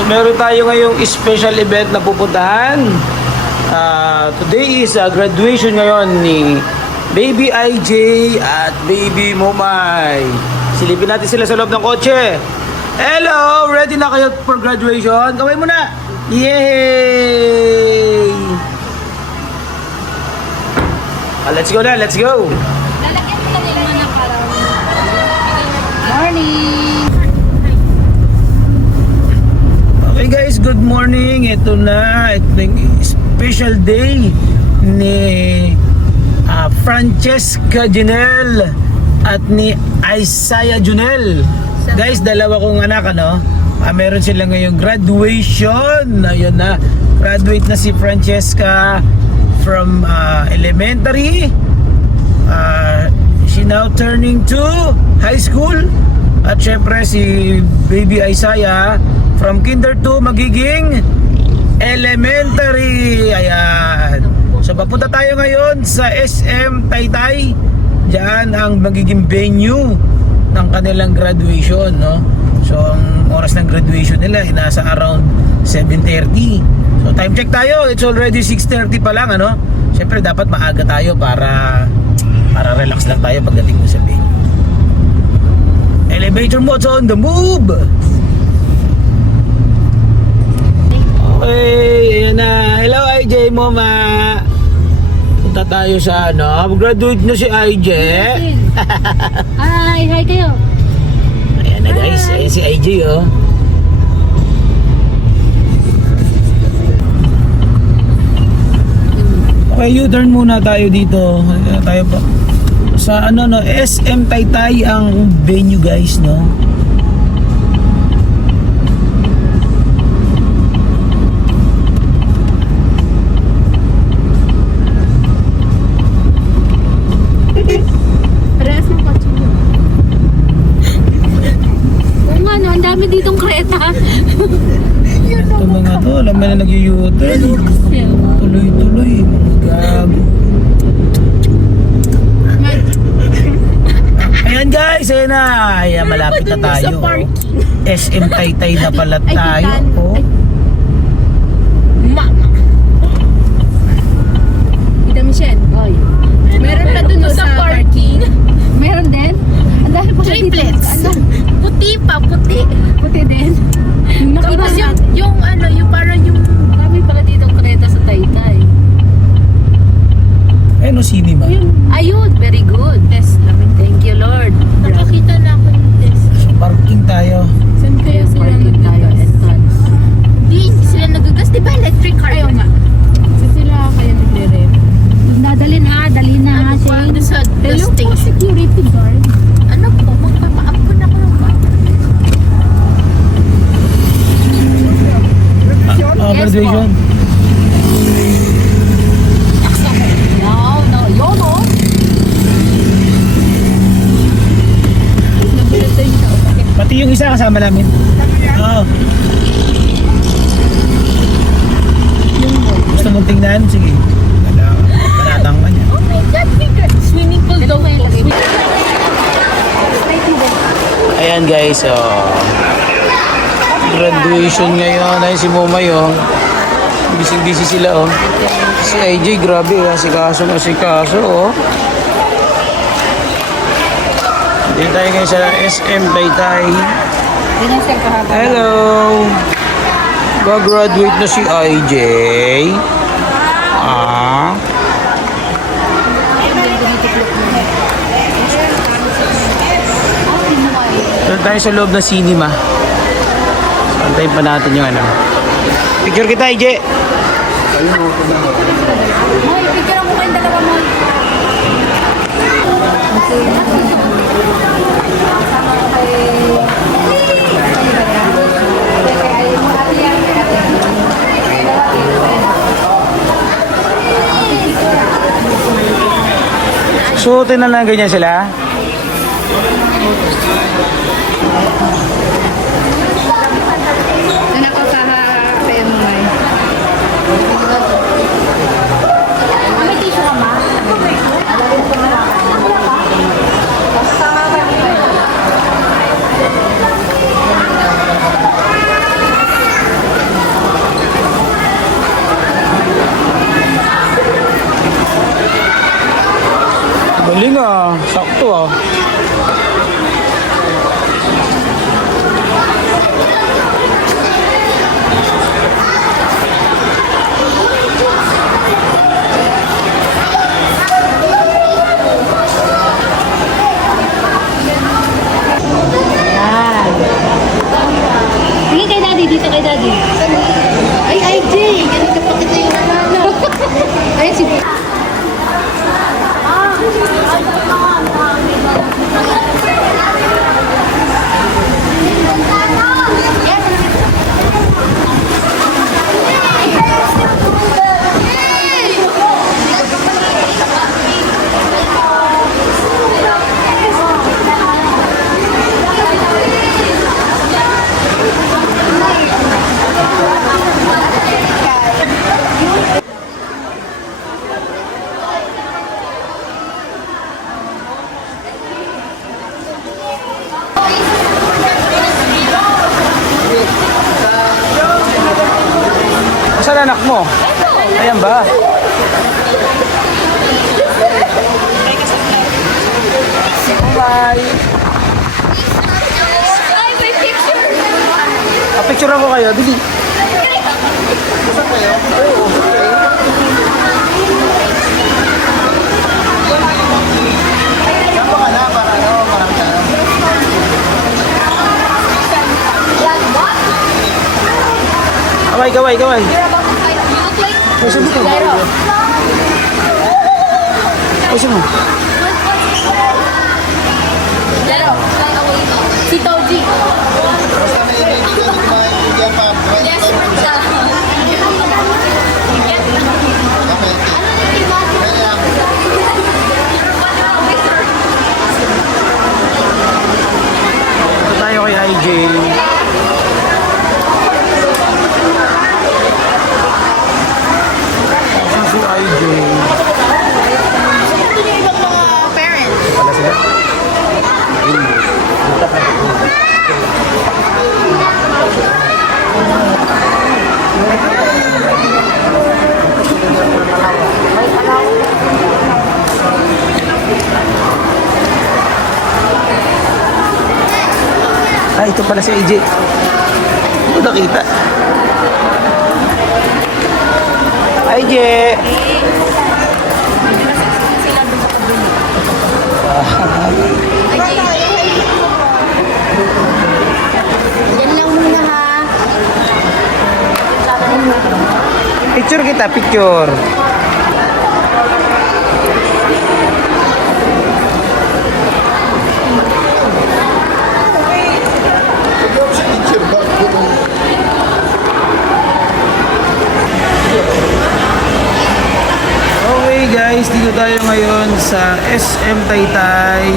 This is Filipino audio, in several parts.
So meron tayo ngayong special event na pupuntahan. Today is graduation ngayon ni Baby IJ at Baby Momay. Silipin natin sila sa loob ng kotse. Hello! Ready na kayo for graduation? Gawin mo na! Yay! Let's go na, let's go! Lalagyan mo na nila na parang morning! Okay guys, good morning. Ito na, ito yung special day ni Francesca Junel at ni Isaiah Junel. Guys, dalawa kong anak, ano? Meron sila ngayong graduation. Ayun na, graduate na si Francesca from elementary. She now turning to high school. At syempre si Baby Isaiah from kinder to magiging elementary. Ayan. So papunta tayo ngayon sa SM Taytay. Diyan ang magiging venue ng kanilang graduation, no? So ang oras ng graduation nila ay nasa around 7:30. So time check tayo, it's already 6:30 pa lang, ano? Siyempre dapat maaga tayo para relax lang tayo pagdating mo sa venue. Elevator mode's on the move. Okay, ayan na. Hello IJ, Mama. Punta tayo sa ano, graduate na si IJ. Hi kayo! Ayan na guys, ayan si IJ, oh. Okay, U-turn muna tayo dito. Tayo pa sa ano, no, SM Taytay ang venue guys, no. Parehas mo pa siya. Oo nga no, ang dami ditong kreta. Ito mga to, alam mo na nag-U-turn. Tuloy-tuloy, mga gago. Ayan guys, ayan na. Ayan, malapit na tayo. SM Taytay na pala tayo. Oh. Mama! Kita Michelle, oy. Meron na dun sa parking. Meron din? Ang dahil pa triplets. Puti pa, puti. Puti din. Tapos yung ano, yung parang yung kami pala dito kreta sa Taytay. Ayun o, cinema. Ayun, very good. Test namin. Thank you, Lord. Nakakita na ako ng test. So, parking tayo. Saan kaya sila nagagas? Hindi sila nagagas. Di ba electric car? Ayaw nga. Saan sila kaya nagre-rep? Dadalhin ha, dalhin na ha. Ano sa station? Security guard. Ano po? Magpapa-up ko na ko ng Graduation. No, YOLO. Pati yung isa kasama namin. Oo. Gusto mong tingnan? Sige. Panatang ka niya. Oh my God, bigger. Swimming pool daw. Ayan guys, graduation ngayon. Ayun si Momay, oh. Busy sila, oh. Si IJ, grabe, asikaso na asikaso, oh. Dito tayo ngayon sa SM Taytay. Hello! Mag-graduate na si IJ. Doon tayo sa loob ng cinema. Antayin pa natin yung ano. Picture kita, IJ! Moy, picture ako kayong dalawa, Moy. Suotin na lang ganyan sila. Nasaan anak mo? Ayan ba? Bye! Ay, may picture! Picture ako kayo, dili. Kaway. Ay, sabi ko. Ay, sabi mo. Zero. Si Toji. Yes, Tayo kay IJ. Saan si IJ? Wala sila? Ah, ito pala si AJ. Ito nakita. AJ! Yan lang muna ha. Picture kita, picture. Okay guys, dito tayo ngayon sa SM Taytay.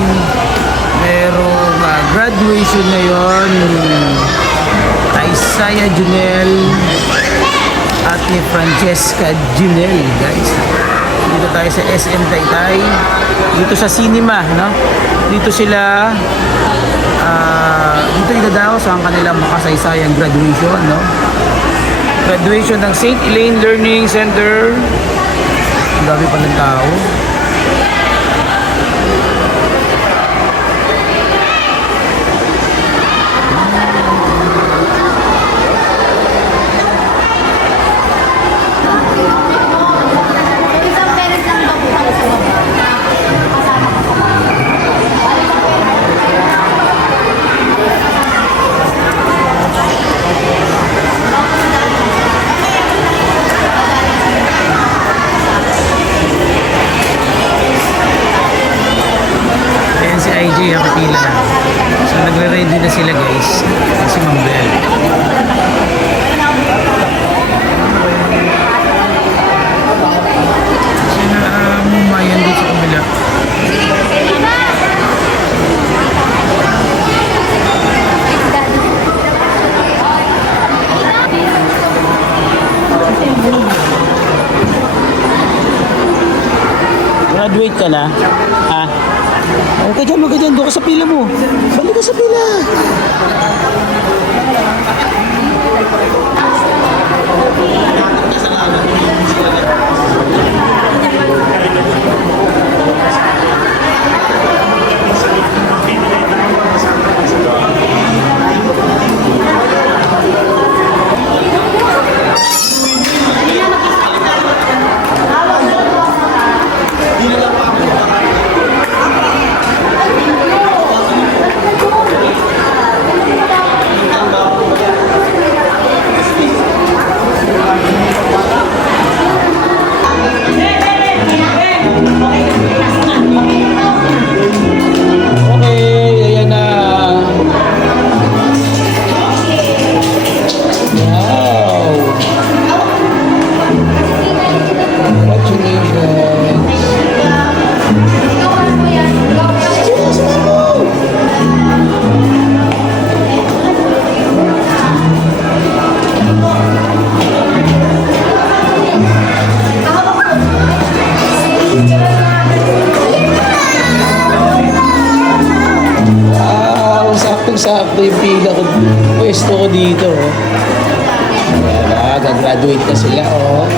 Merong graduation ngayon kay Saya Junel at ni Francesca Junel, guys. Dito tayo sa SM Taytay. Dito sa cinema, no? Dito sila dito idadaos ang kanilang makasaysayang graduation, no? Graduation ng St. Elaine Learning Center. Ang dami pa ng tao. Isang parents lang ba po kayo sa Ayan si IJ, kapila na. So nagre-ready na sila, guys. Ayan si Ma'am Bel. Sina Mayan dito sa kabila. Graduate ka na? Ha? Huwag ka dyan. Doon ka sa pila mo. Balik ka sa pila. Saktong-sakto yung pila ko, pwesto ko dito. Ayan, Nag-graduate na sila, oh.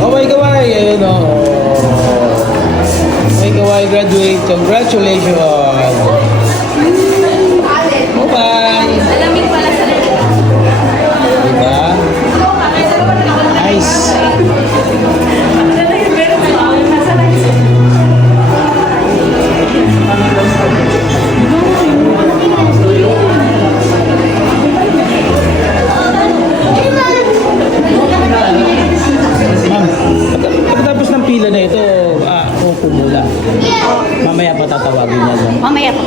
Kaway-kaway, ayun o. Kaway-kaway graduate, congratulations! Bye-bye! Alamig pala sa Diba? Nice! Ma'am, pagkatapos ng pila na ito, upo muna. Mamaya pa tatawagin niya. No? Mamaya po.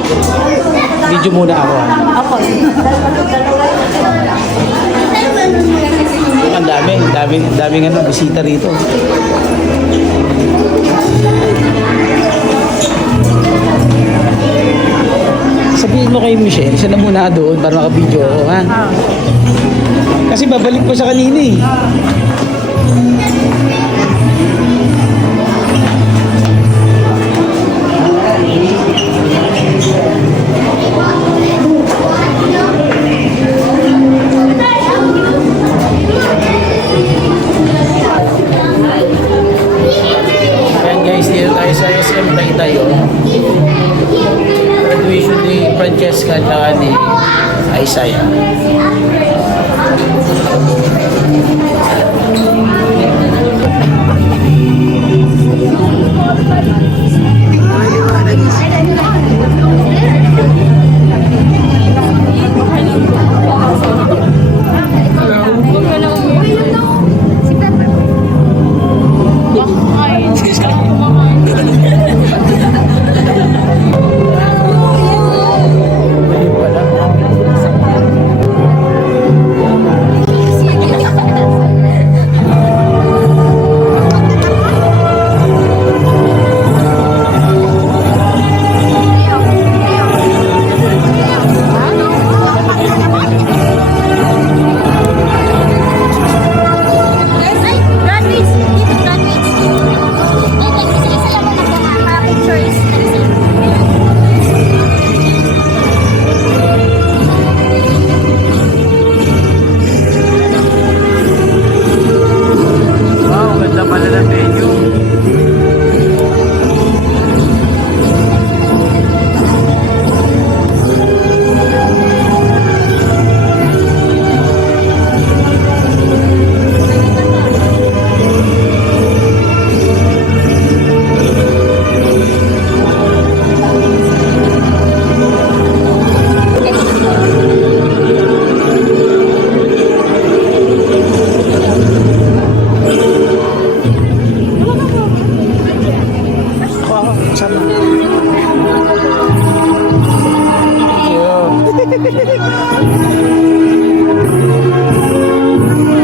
Video muna ako. Ako. Ang daming ano, bisita rito. Sabihin mo kay Michelle, siya na muna doon para maka-video ako, ha? Kasi babalik pa sa kanina eh. Ayan guys, dito tayo sa SM Taytay, oh. Graduation ni Francesca at ni Isaiah.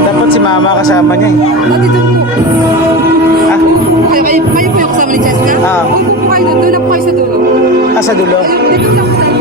Dapat si mama kasama niya eh. Dito po. Ah, Kayo po yung kasama ni Cheska? Ah. Upo po kayo doon. Doon na po kayo sa dulo. sa dulo. Dito lang po tayo.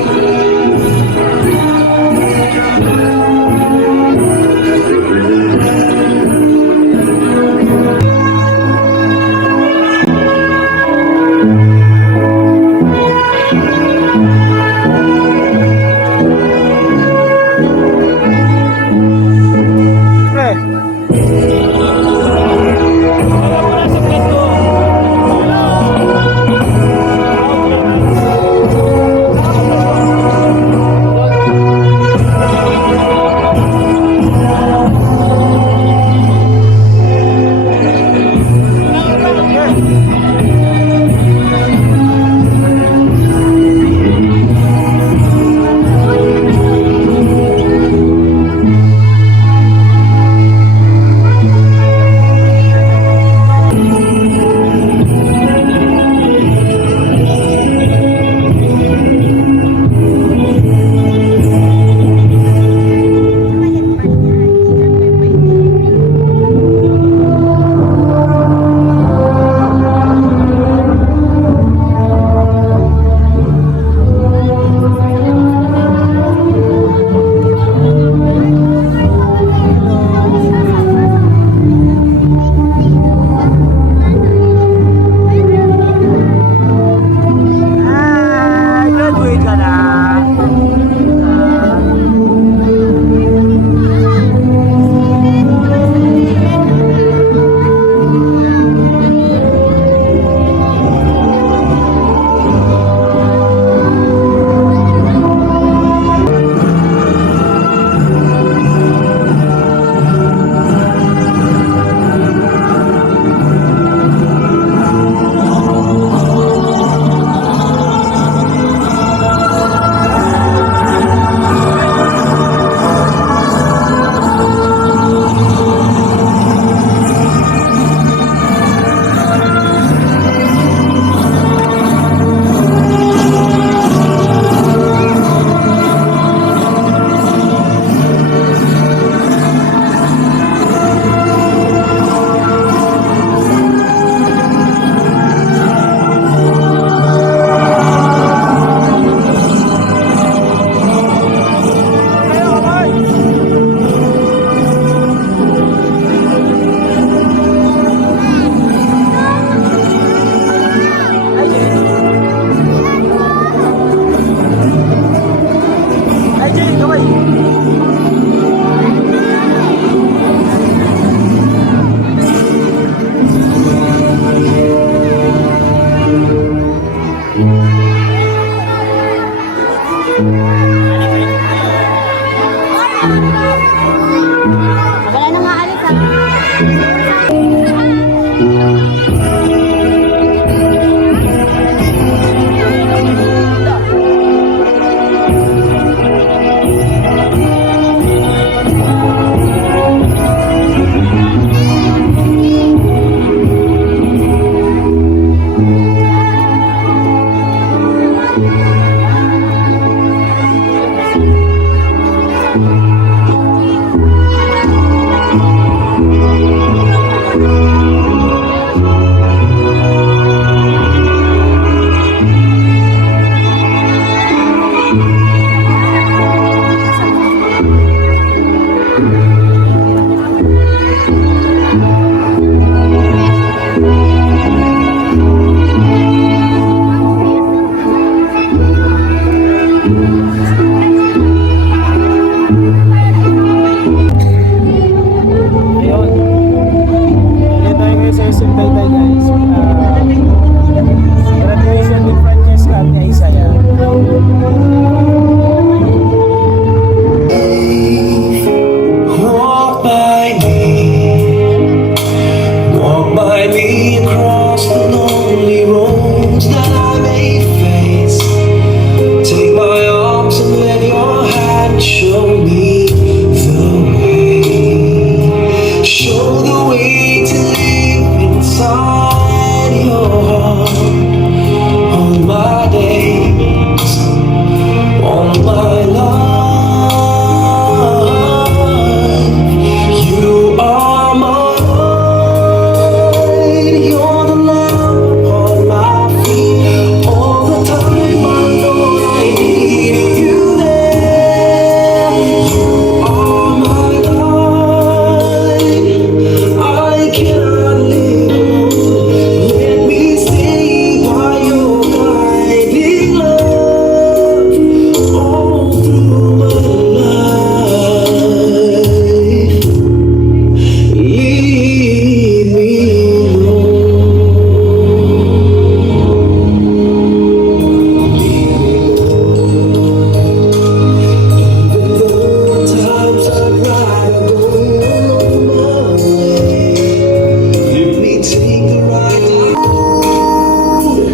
Let me take the ride down.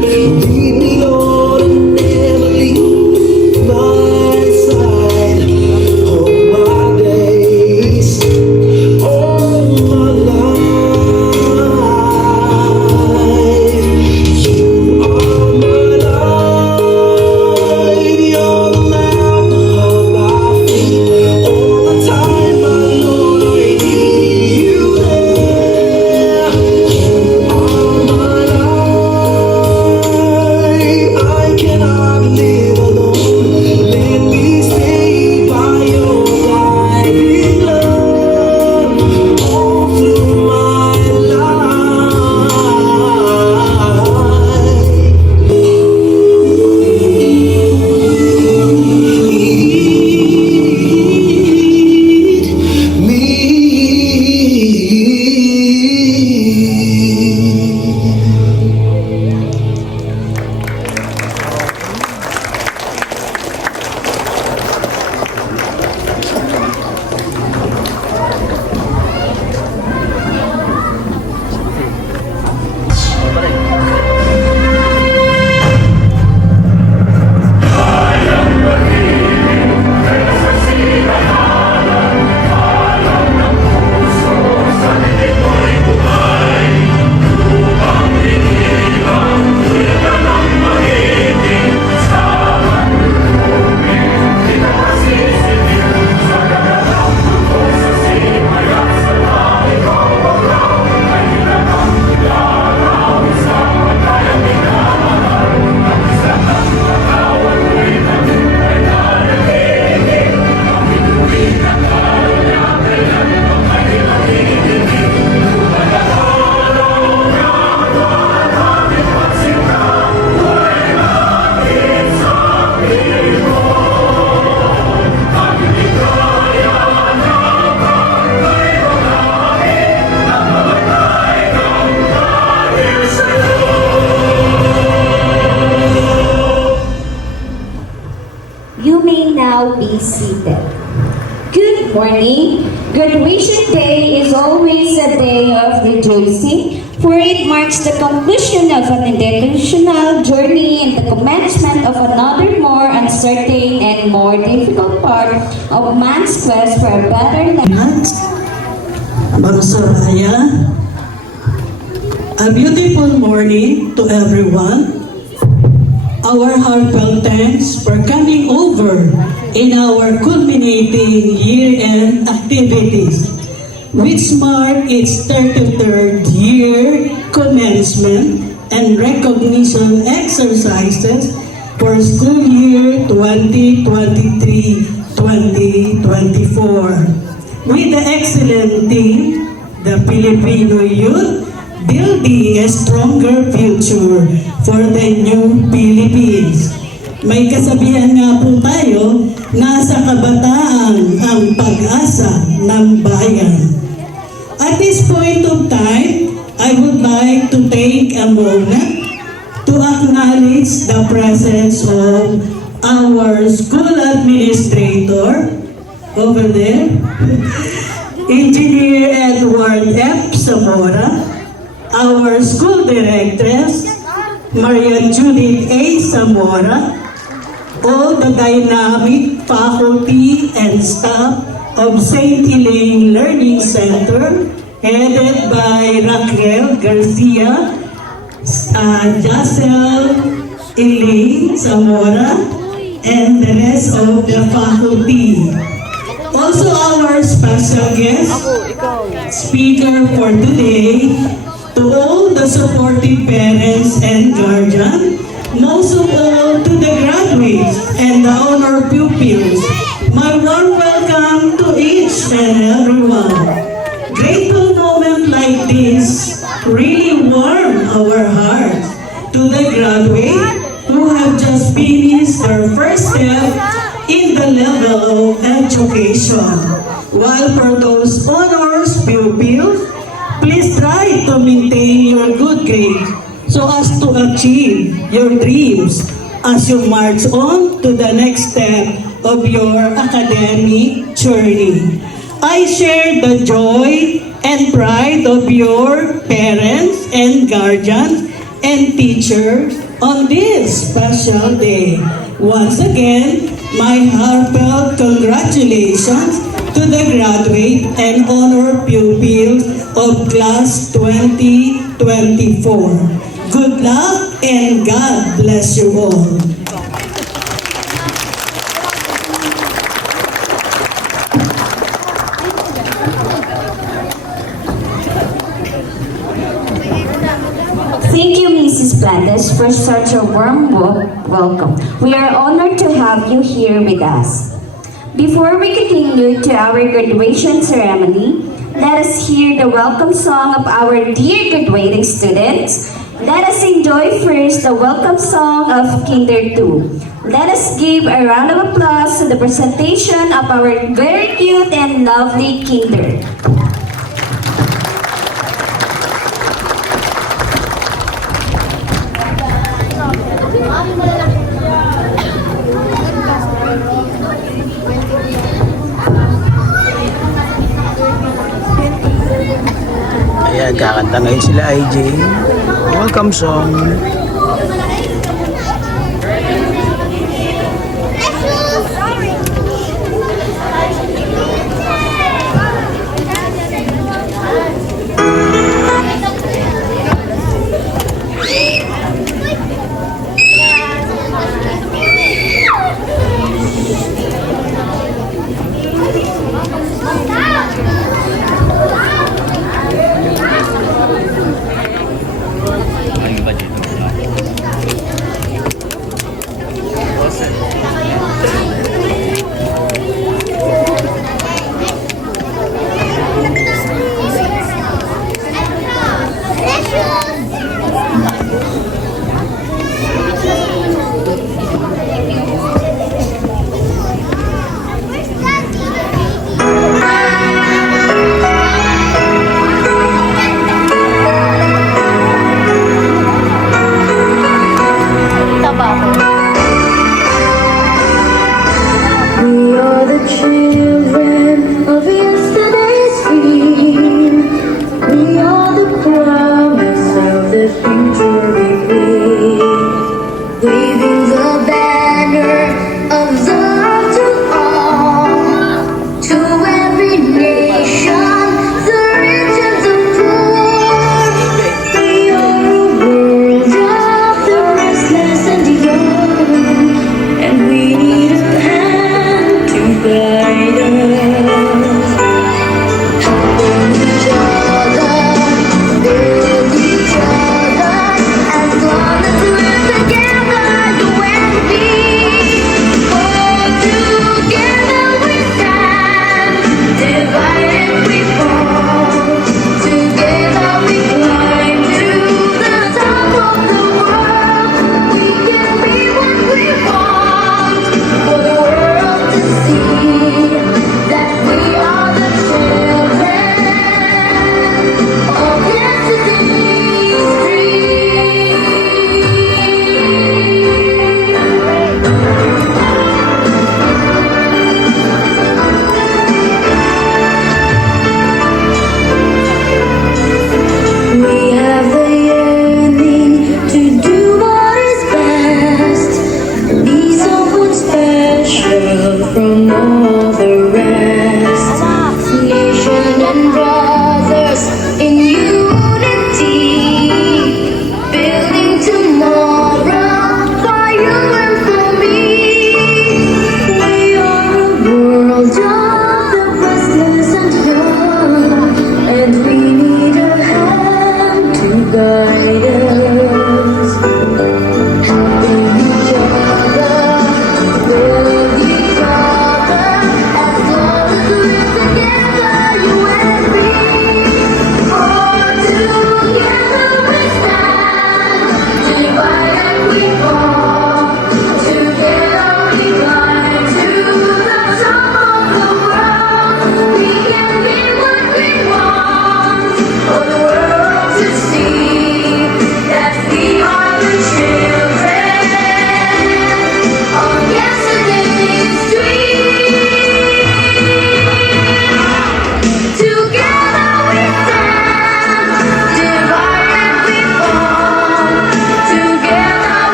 Lead me on and never leave my side. All my days, all my life. You are my light. You're the lamp of my feet. All the time, my Lord, I need you there. You are my light. I cannot live alone. Let me stay by your guiding love all through my life. Lead me. You may now be seated. Good morning. Graduation Day is always a day of rejoicing, for it marks the conclusion of an educational journey and the commencement of another more uncertain and more difficult part of man's quest for a better life. Ma'am Soraya, a beautiful morning to everyone. Our heartfelt thanks for coming over in our culminating year-end activities, which mark its 33rd year commencement and recognition exercises for school year 2023-2024. With the excellent team, the Filipino youth, building a stronger future for the new Philippines. May kasabihan nga po tayo, nasa kabataan ang pag-asa ng bayan. At this point of time, I would like to take a moment to acknowledge the presence of our school administrator over there, Engineer Edward F. Zamora, our school directress, Maria Judith A. Zamora, all the dynamic faculty and staff of St. Elaine Learning Center, headed by Raquel Garcia, Jacel Elaine Zamora, and the rest of the faculty. Also our special guest speaker for today, to all the supportive parents and guardians, most of all to the graduates and the honor pupils, my warm welcome to each and everyone. Grateful moment like this really warm our hearts to the graduates who have just finished their first step in the level of education. While for those honors pupils, please try to maintain your good grades so as to achieve your dreams as you march on to the next step of your academic journey. I share the joy and pride of your parents and guardians and teachers on this special day. Once again, my heartfelt congratulations to the graduate and honor pupils of class 2024. Good luck and God bless you all. Thank you, Mrs. Plantes, for such a warm welcome. We are honored to have you here with us. Before we continue to our graduation ceremony, let us hear the welcome song of our dear graduating students. Let us enjoy first the welcome song of Kinder 2. Let us give a round of applause to the presentation of our very cute and lovely Kinder. Ayan, kakanta ngayon sila IJ. Welcome song.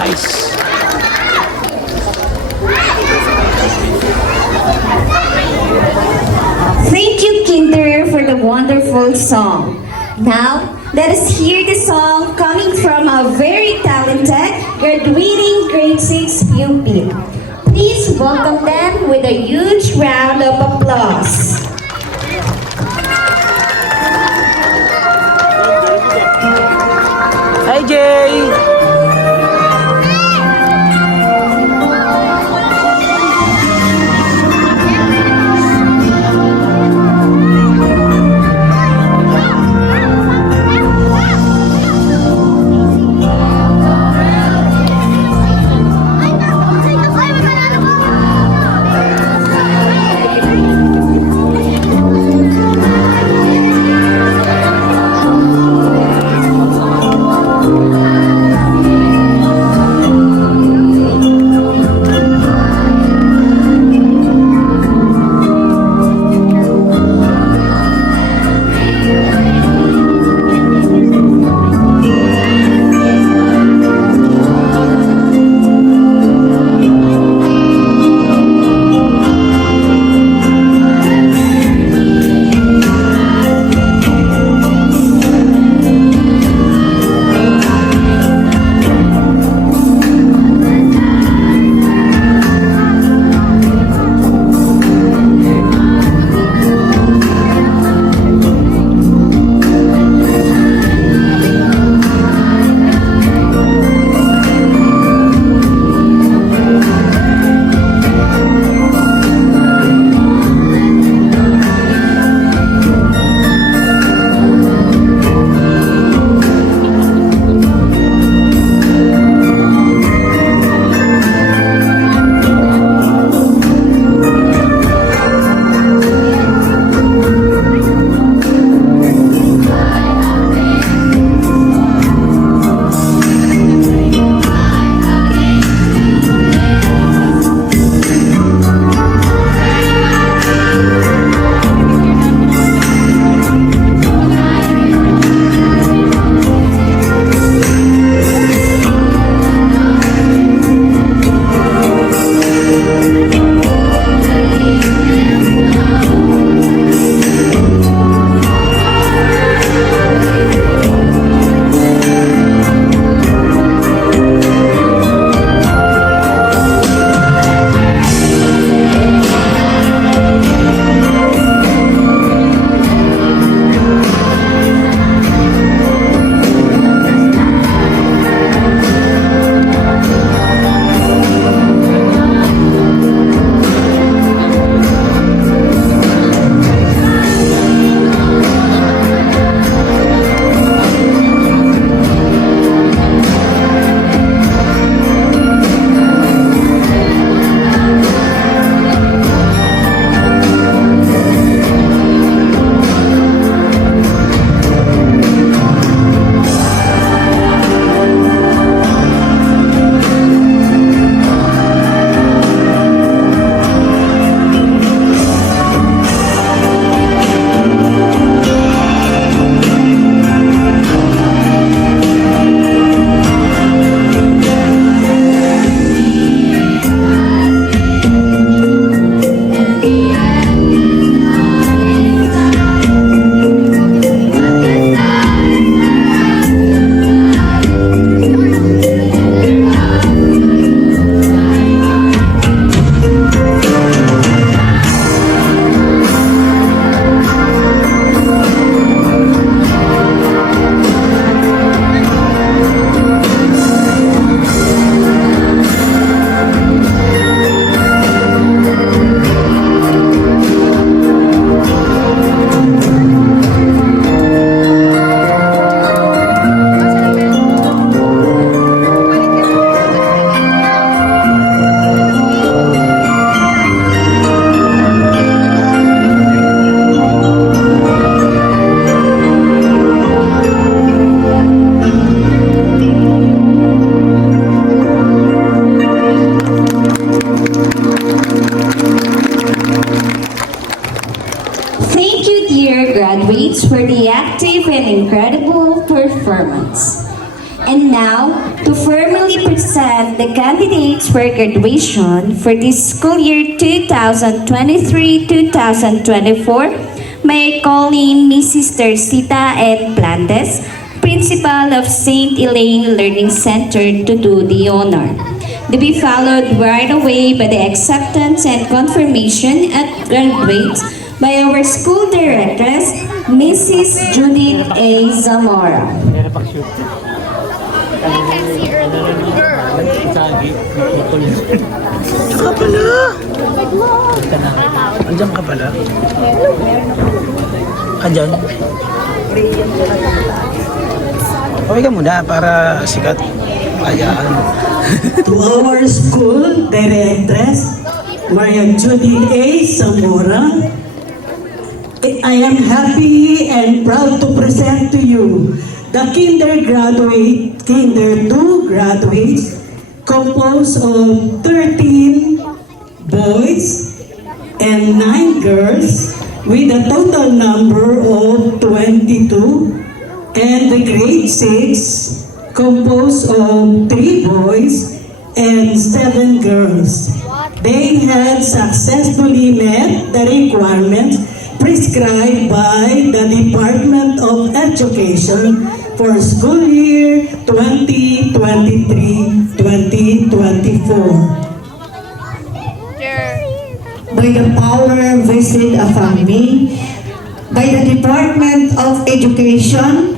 Nice. Thank you, Kinder, for the wonderful song. Now, let us hear the song coming from a very talented graduating grade 6 pupil. Please welcome them with a huge round of applause. Hi, Jay! graduates for the active and incredible performance. And now, to formally present the candidates for graduation for this school year 2023-2024, may I call in Mrs. Tercita N. Plantes, Principal of St. Elaine Learning Center, to do the honor. To be followed right away by the acceptance and confirmation at graduates by our school directress, Mrs. Judith A. Zamora. Ka pala. Andiyan ka pala. Andiyan. Okay ka muna para sikat. Ayan. To our school directress, Maria Judy A. Zamora, I am happy and proud to present to you the Kinder 2 graduates composed of 13 boys and 9 girls with a total number of 22, and the grade 6 composed of 3 boys and 7 girls. They had successfully met the requirements prescribed by the Department of Education for school year 2023-2024. By the power vested upon me by the Department of Education,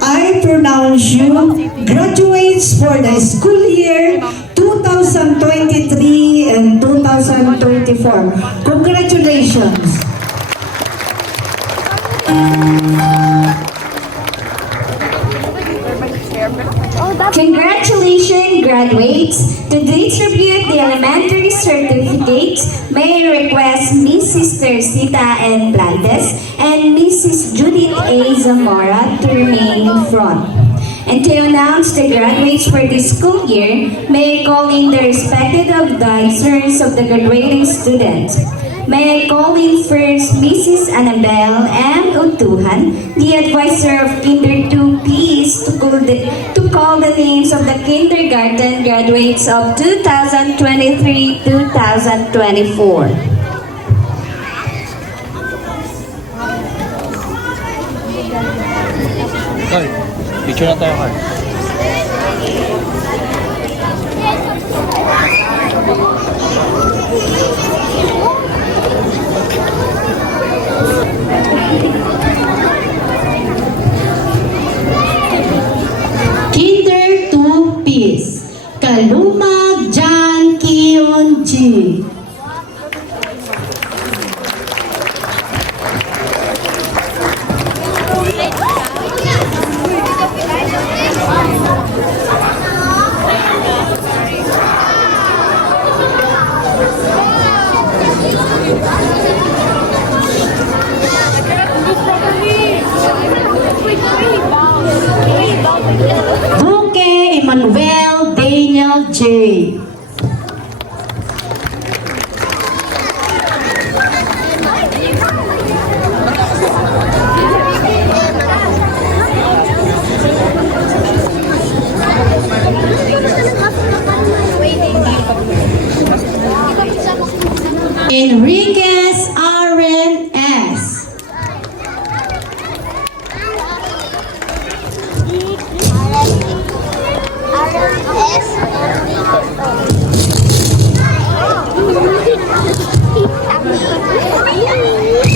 I pronounce you graduates for the school year 2023 and 2024. Congratulations! Congratulations, graduates! To distribute the elementary certificates, may I request Mrs. Tercita N. Plantes and Mrs. Judith A. Zamora to remain in front. And to announce the graduates for this school year, may I call in the respective advisors of the graduating students. May I call in first Mrs. Annabelle M. Utuhan, the advisor of Kinder 2Ps, to call the names of the kindergarten graduates of 2023-2024. Carl, picture na tayo, Carl. Kinder 2Ps, Kalumag Jan Kion G. Duque Emmanuel Daniel J. Enriquez Aren S.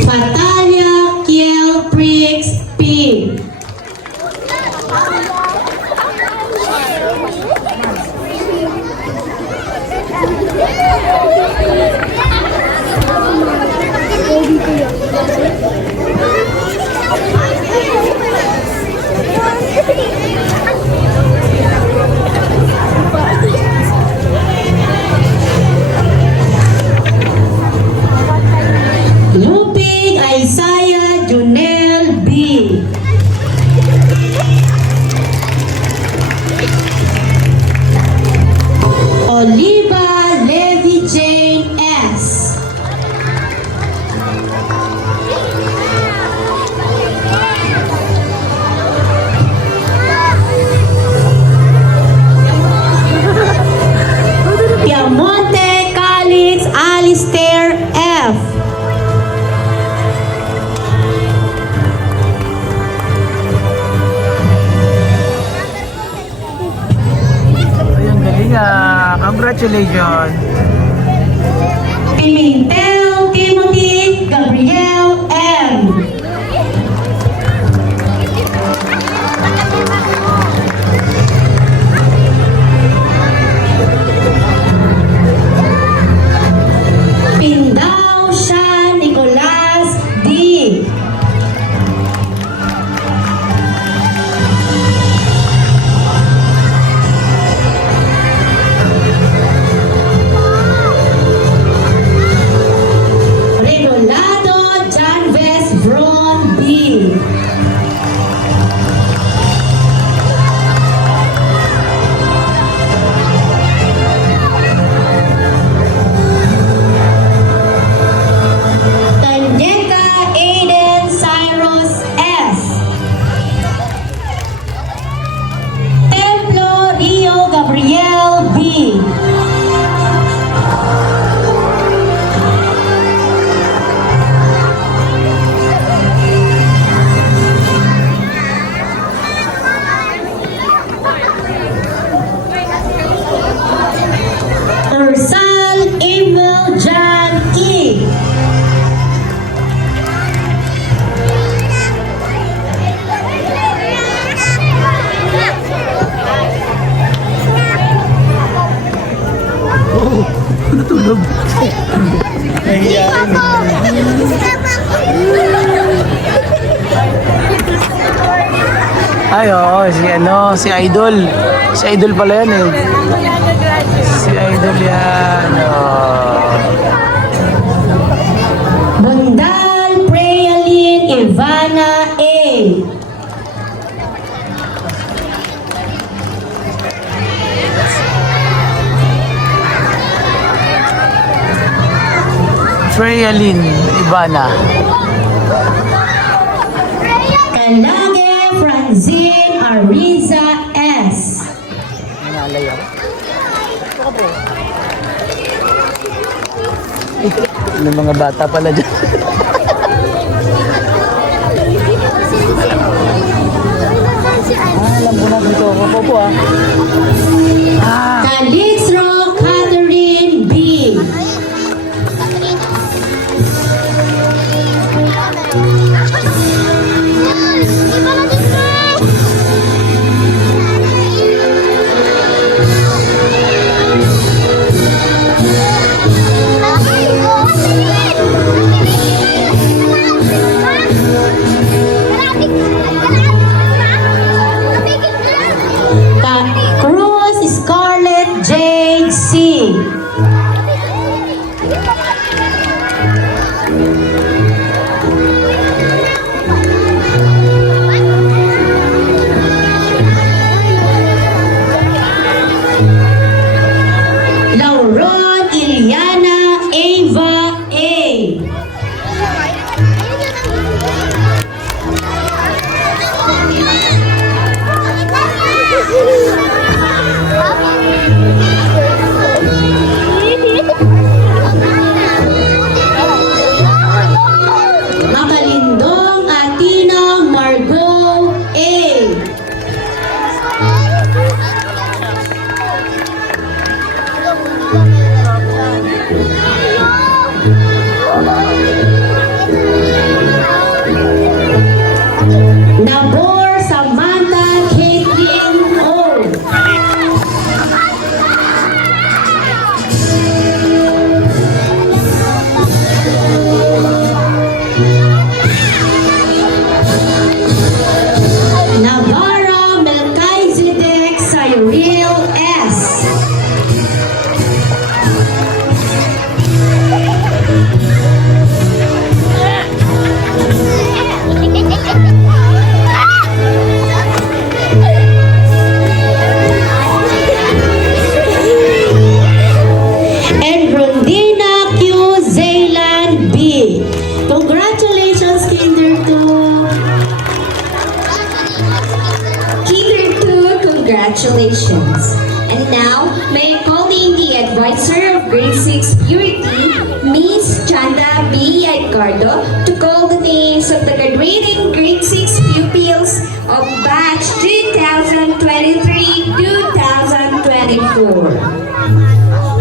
Natalia Kiel Prix P. Congratulations. Pimentel Timothy Gabriel M. Pindao Sean Nicolas D. Renolado Janves Bron B. Tanyeka Aiden Cyrus S. Templo Rio Gabriel B. Ursal Emil John E. Ay, oo, si Idol. Si Idol pala yan eh. Si Idol yan. Oh. Bundal Prayalin Ivana A. Freya-Lyn Ivana. Kalage Franzine Ariza S. Nangalay ako. May mga bata pala dyan. Alam ko na dito. Ako po Calixro Catherine B. Cruz Scarlett Jade C. Lauron Iliana Ava A. Makalindong Atina Margot A. Nabor Samantha Caitlin O. Navarro Melchizedek Cyril S. And Rondina Q. Zaylan B. Congratulations, Kinder 2. Kinder 2, congratulations. And now, may I call in the advisor of grade 6 purity, Miss Chanda B. Edgardo, to call the names of the graduating grade 6 pupils of batch 2023-2024.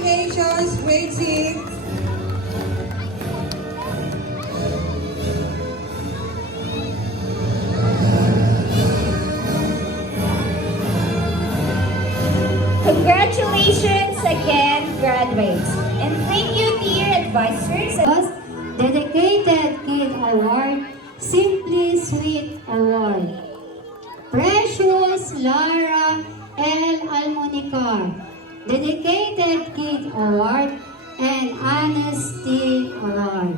Congratulations, grade 6. Congratulations again, graduates. And thank you, dear advisors. Dedicated Kid Award, Simply Sweet Award. Precious Lara L. Almonicar, Dedicated Kid Award and Honesty Award.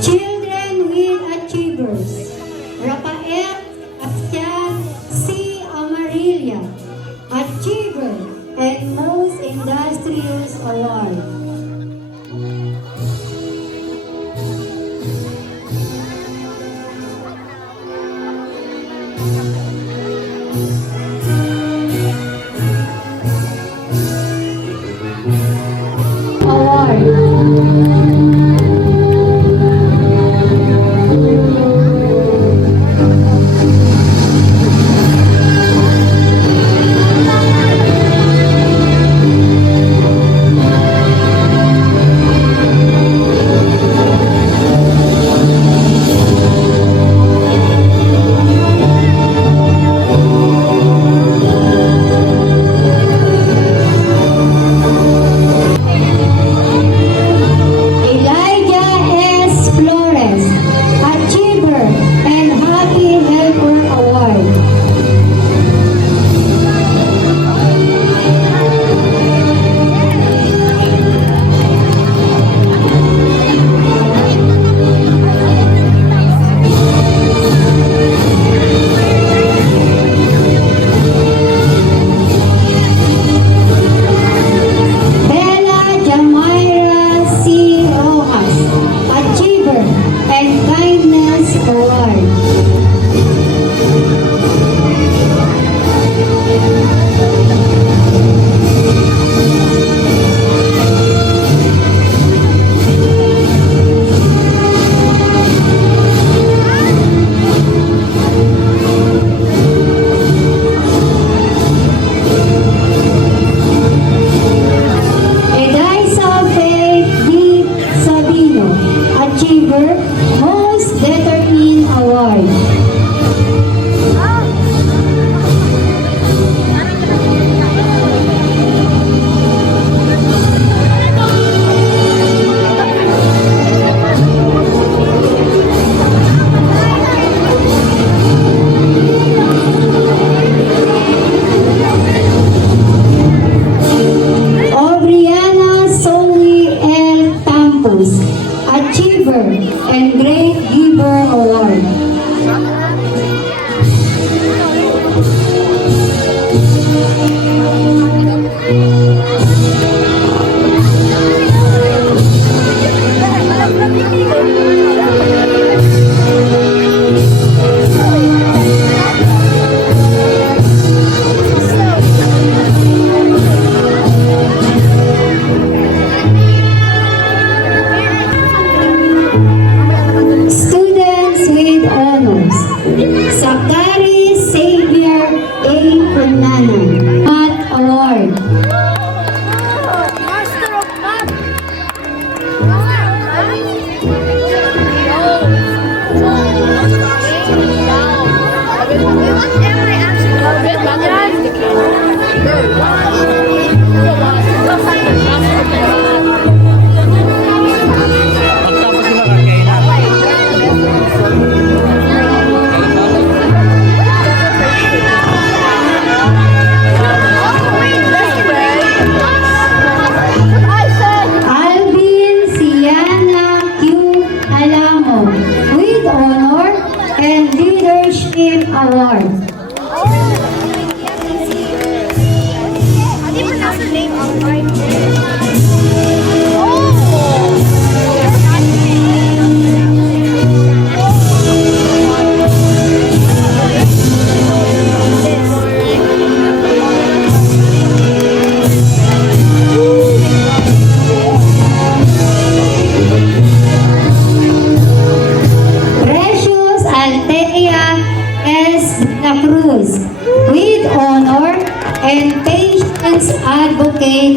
Children with Achievers, Rafael Astian C. Amarilla, Achiever and Most Industrious Award. Award.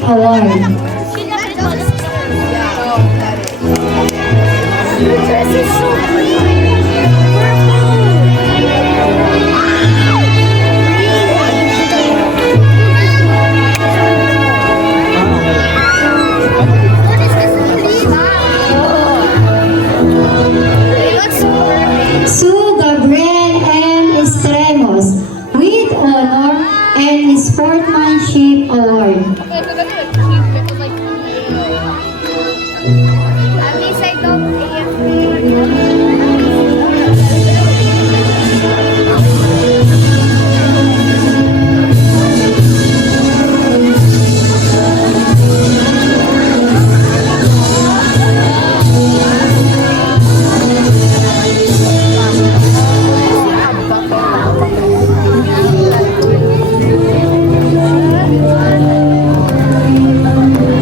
Award. Your dress is so pretty. Sue Gabriel M. Estremos with Honor and Sportsmanship Award. At least I don't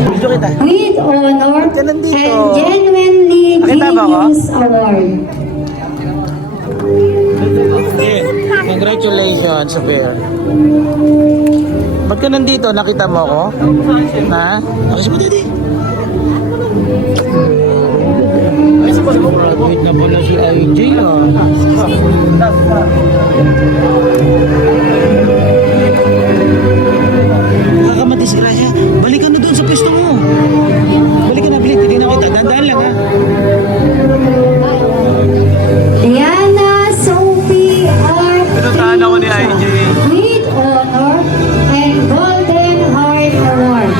Gusto kita. With Honor Ka nandito. and Genuinely Nakita ba ako? Genius Award. Congratulations, Sophia. Ba't ka nandito? Nakita mo ako? Ha? Nakita mo dito? Graduate na pala si IJ ah. Nakakamadisgrasya. Balikan na doon sa pwesto mo. Balikan na, Blit. Hindi na kita. Dandaan lang ha. Diana Sophie R. Pinuntahan ako ni IJ. with Honor and Golden Heart Award.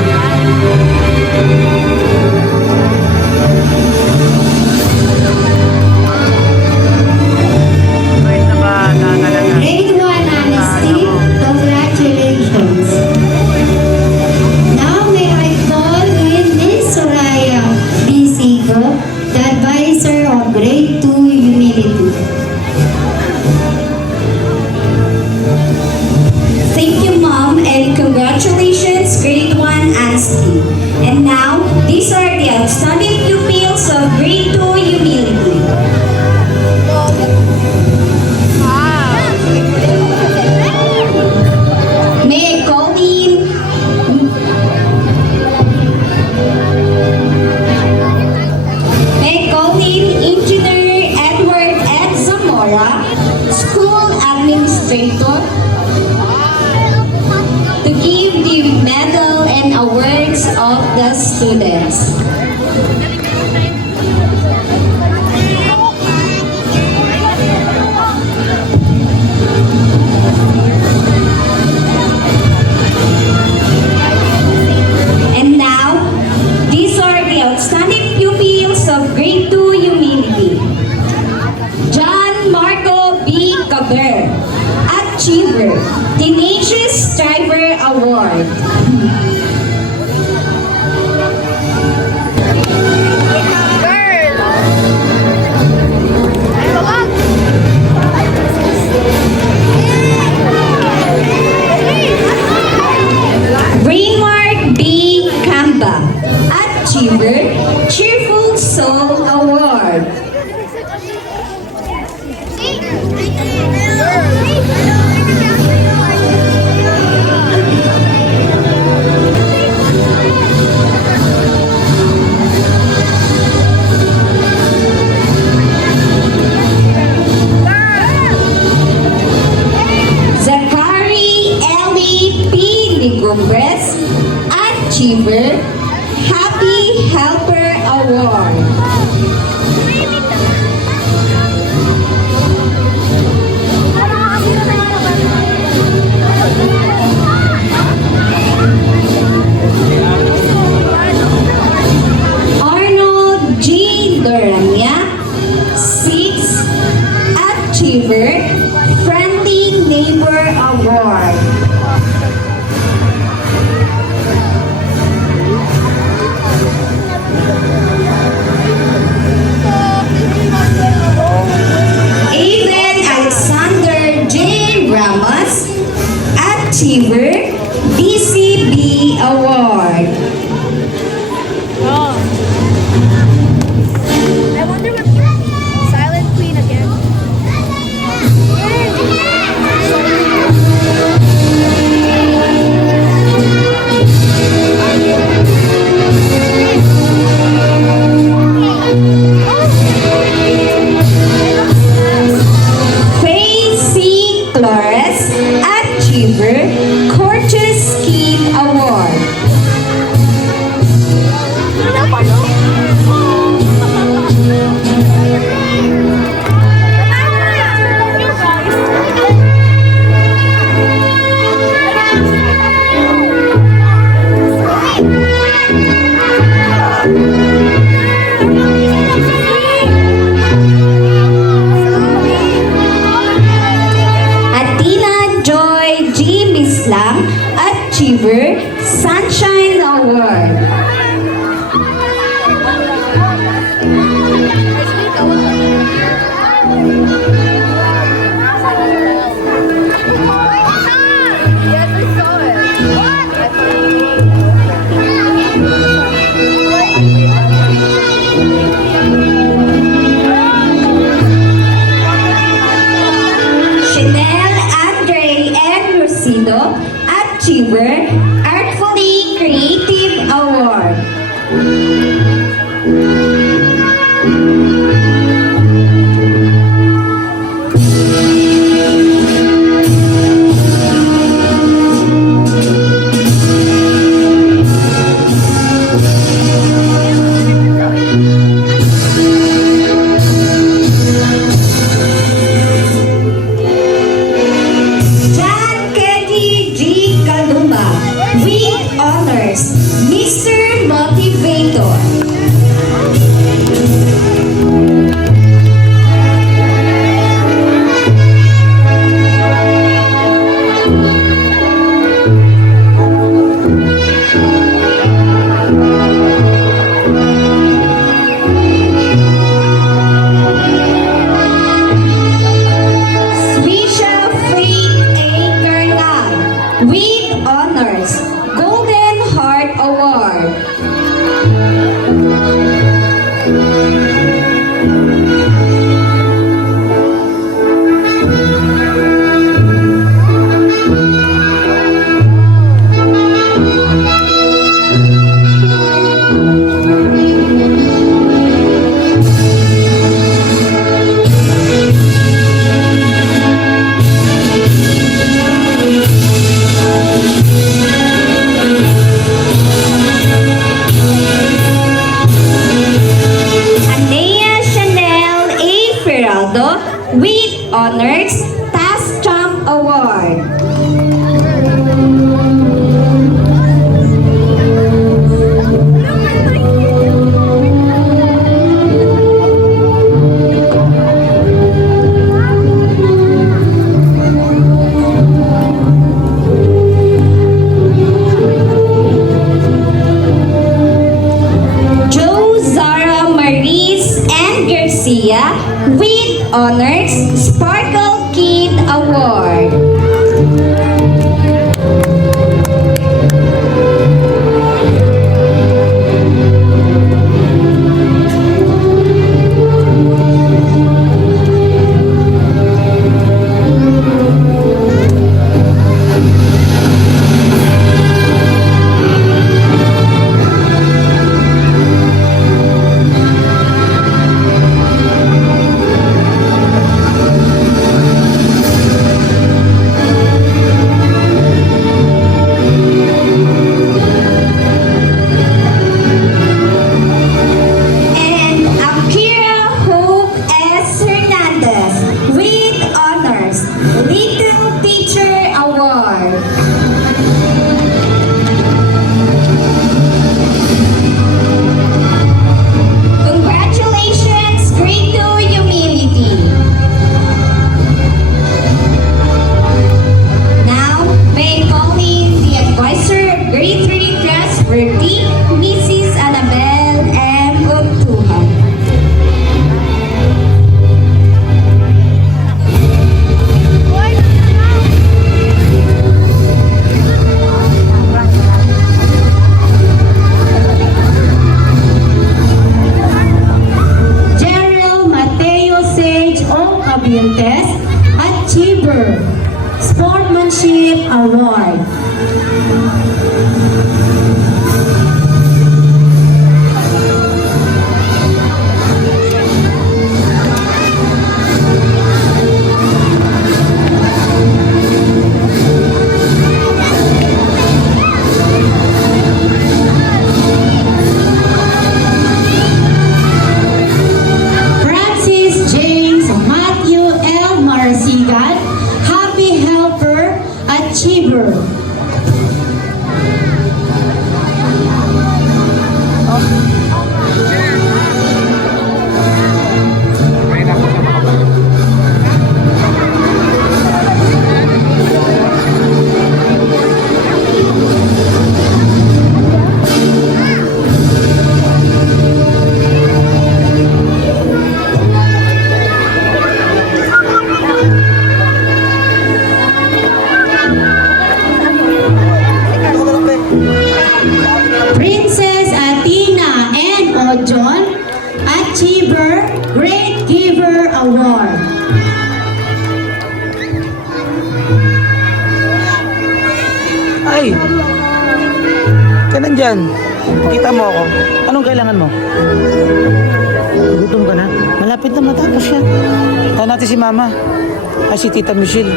Wait na ba? Nakakalaga. Grade 1 Honesty, congratulations. Now may I call in Miss Soraya B. Sigo, the advisor of Grade 2 Humility. Thank you, Mom, and congratulations, Grade 1 Honesty. And now, these are the outstanding pupils of Grade 2 Humility. May I call in Engineer Edward Ed Zamora, School Administrator, to give the medal and awards of the students. And now, these are the outstanding pupils of Grade 2 Humility. John Marco B. Caber, Achiever, Tenacious Striver Award. Rainmark B. Kamba, Achiever, Cheerful Soul Award. Zachary Ellie P. Ligombres, Achiever, Happy Helper Award. Arnold G. Doramia, 6, Achiever, Friendly Neighbor Award. with honors Task Champ Award. Joe Zara Maris and Garcia with honors Sparkle Kid Award. And Akira Hope S. Hernandez with honors Little Teacher Award. Congratulations, Grade 2 Humility. Now, may I call in the advisor of Grade 3 Trustworthy, Mrs. Annabelle M. Guntuhan. General Mateo Sage O. Cabientes, Achiever, Sportsmanship Award. Francis James Matthew L. Marasigan, Happy Helper Achiever. Princess Athena and Ojon, Achiever, Great Giver Award. Ay! Ka nandyan. Kita mo ako. Anong kailangan mo? Gutom ka na? Malapit na matapos yan. Tahan natin si Mama. Ay, si Tita Michelle.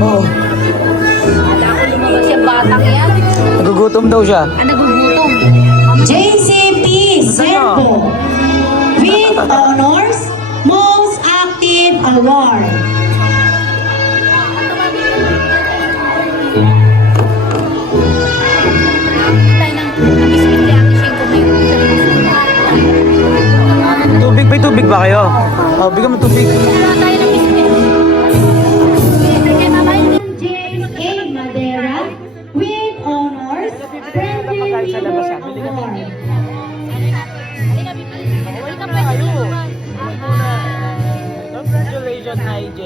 Oo. Wala ko lumabas yung batang yan. Nagugutom daw siya. Nagugutom. JCP Servo with honors Most Active Award. Tubig, may tubig ba kayo? Oh, bigyan mo tubig. James A. Madera with honors Friendly Award. Congratulations, IJ.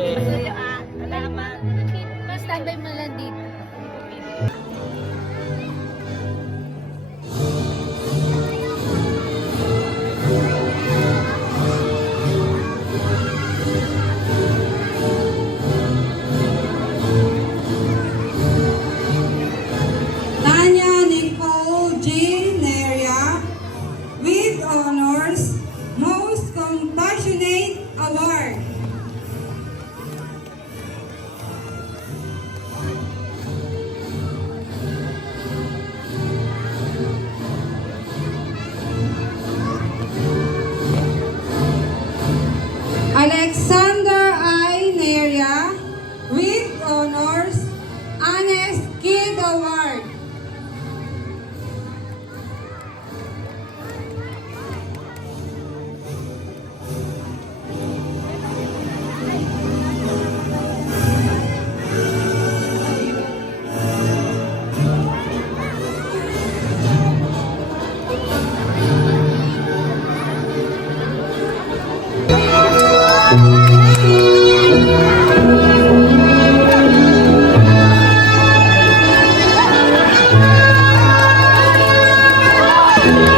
Standby mo lang dito. Tanya Nicole Jean Neria with honors Most Compassionate Award.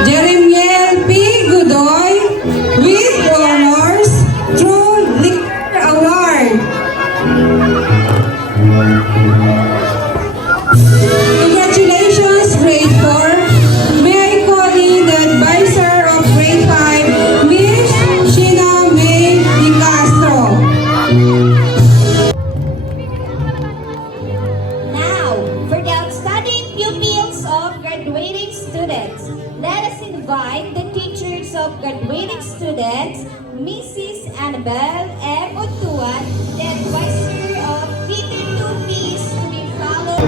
Jeremiel P. Godoy with honors through Liquor Award. Congratulations, grade 4. May I call in the advisor of grade 5, Miss Sheena May Di Castro. Now, for the outstanding pupils of graduating students, let us invite the teachers of graduating students, Mrs. Annabelle M. Otuan, the advisor of Peter 2Ps to be followed.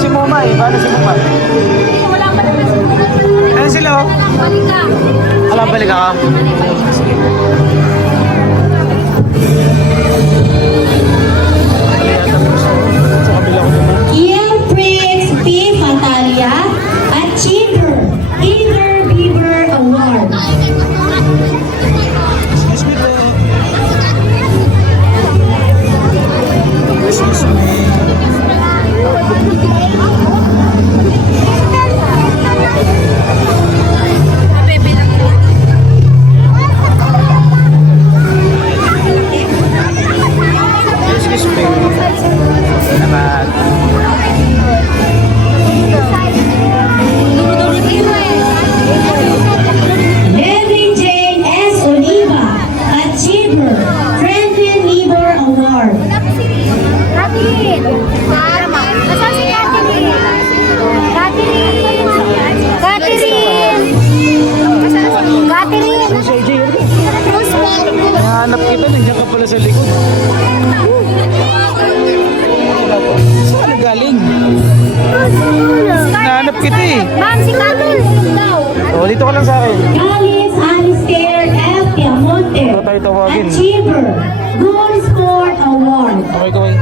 Si Mama eh. Paano si Mama? Wala pa naman siguro. Ano sila oh? Balik ka. Alam, balik ka. Sige. Sa kabila ko naman. Young Prince P. Fatalia, Achiever, Inner Beaver Award. Excuse me po. Excuse me. Excuse me. Salamat. Mary Jane S. Oliva, Achiever, Franklin Weaver Award. Katilin! Nasaan si Katilin? Katilin! Katilin! Katilin! Si AJ yun. Rosemary! Nahanap kita, nandiyan ka pala sa likod. Saan ka galing? Nahanap kita eh. Ma'am, si Katilin daw! Oh, dito ka lang sa akin. Alice Alistair F. Piamonte, Ito tayo tawagin. Achiever, Gold Sport Award. Okay, okay.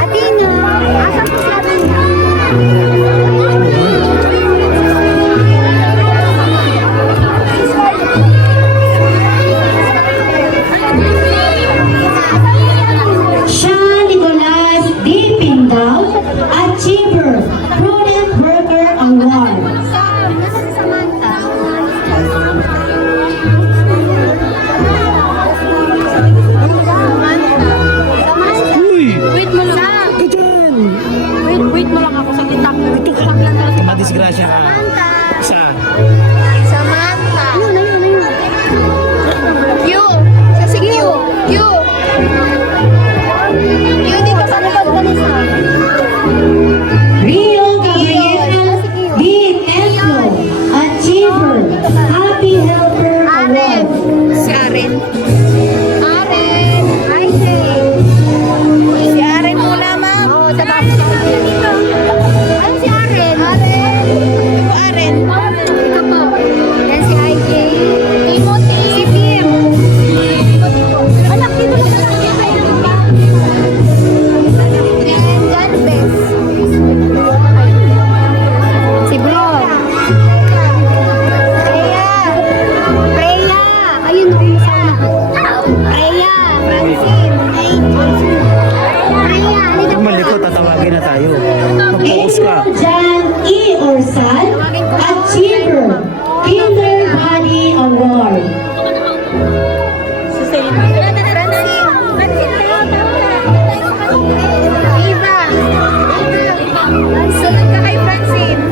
Athena! Asan po si Athena? Sean Nicolas D. Pindao, Achiever, Prudent Worker Award. Nasaan si Samantha? Uy! Wait mo lang. Ka dyan! Wait mo lang ako sa kita. Ito ka lang talaga. Madisgrasya ka. Isa. Samantha. Ayun. Q. Siya si Q. Q. Q dito sa likod ka na sa. Rio Gabriel D. Teslo, Achiever, Happy Helper Award. Si Aren. Aren. Hi, Jay. Si Aren muna, ma'am. Oo, sa taas. Ano si Aren? Aren. Ito po. Yan si IJ. Timothy. Si Tim. Anak, dito lang anak. And John Bess. Si Bro. Freya. Freya. Ayun, yung sa una. Freya. Francine. Freya. Halika po. Malikot, tatawagin na tayo. Mag-focus ka. Angel Jan E. Orsal, Achiever, Kinder Body Award. Viva! Sunod ka kay Francine.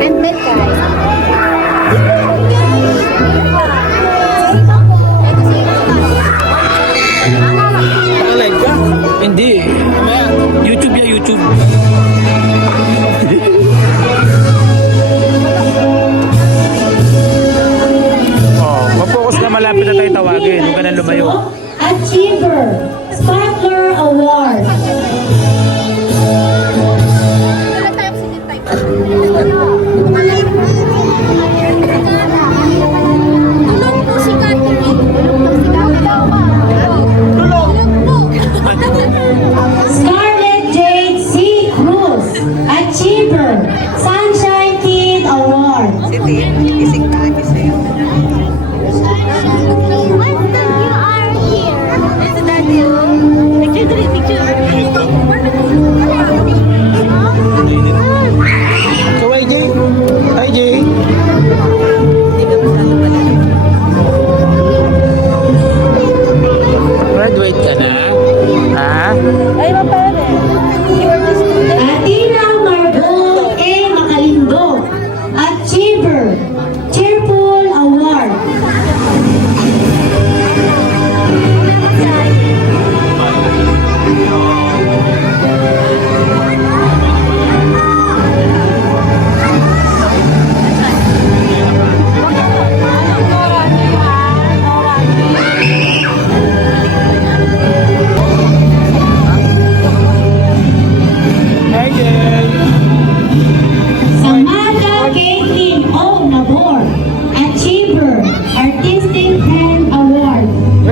And Melkay. Naka-live ka? Hindi. YouTube ya, YouTube. Oh, mag-focus na, malapit na tayo tawagin. Huwag ka na lumayo. Achiever, Sparkler Award. Tulong po si Catherine. Tulong po si Scarlett Jade C. Cruz, Achiever, Sunshine Kid Award. Catherine.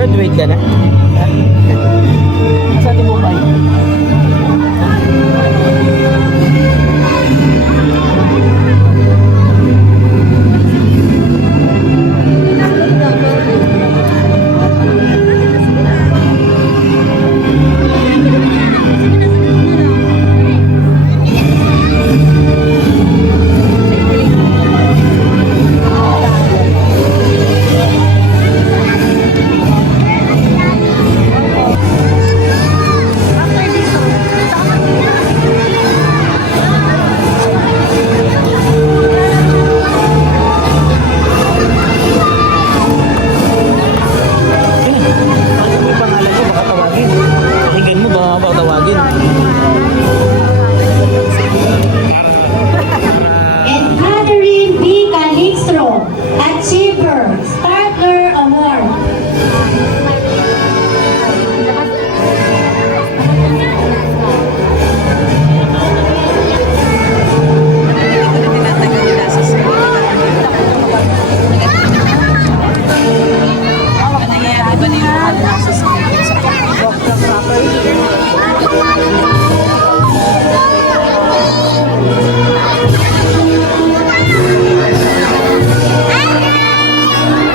Graduate ka na? Sa atin mo ba? And Catherine B. Calixto, Achiever, Startler Award.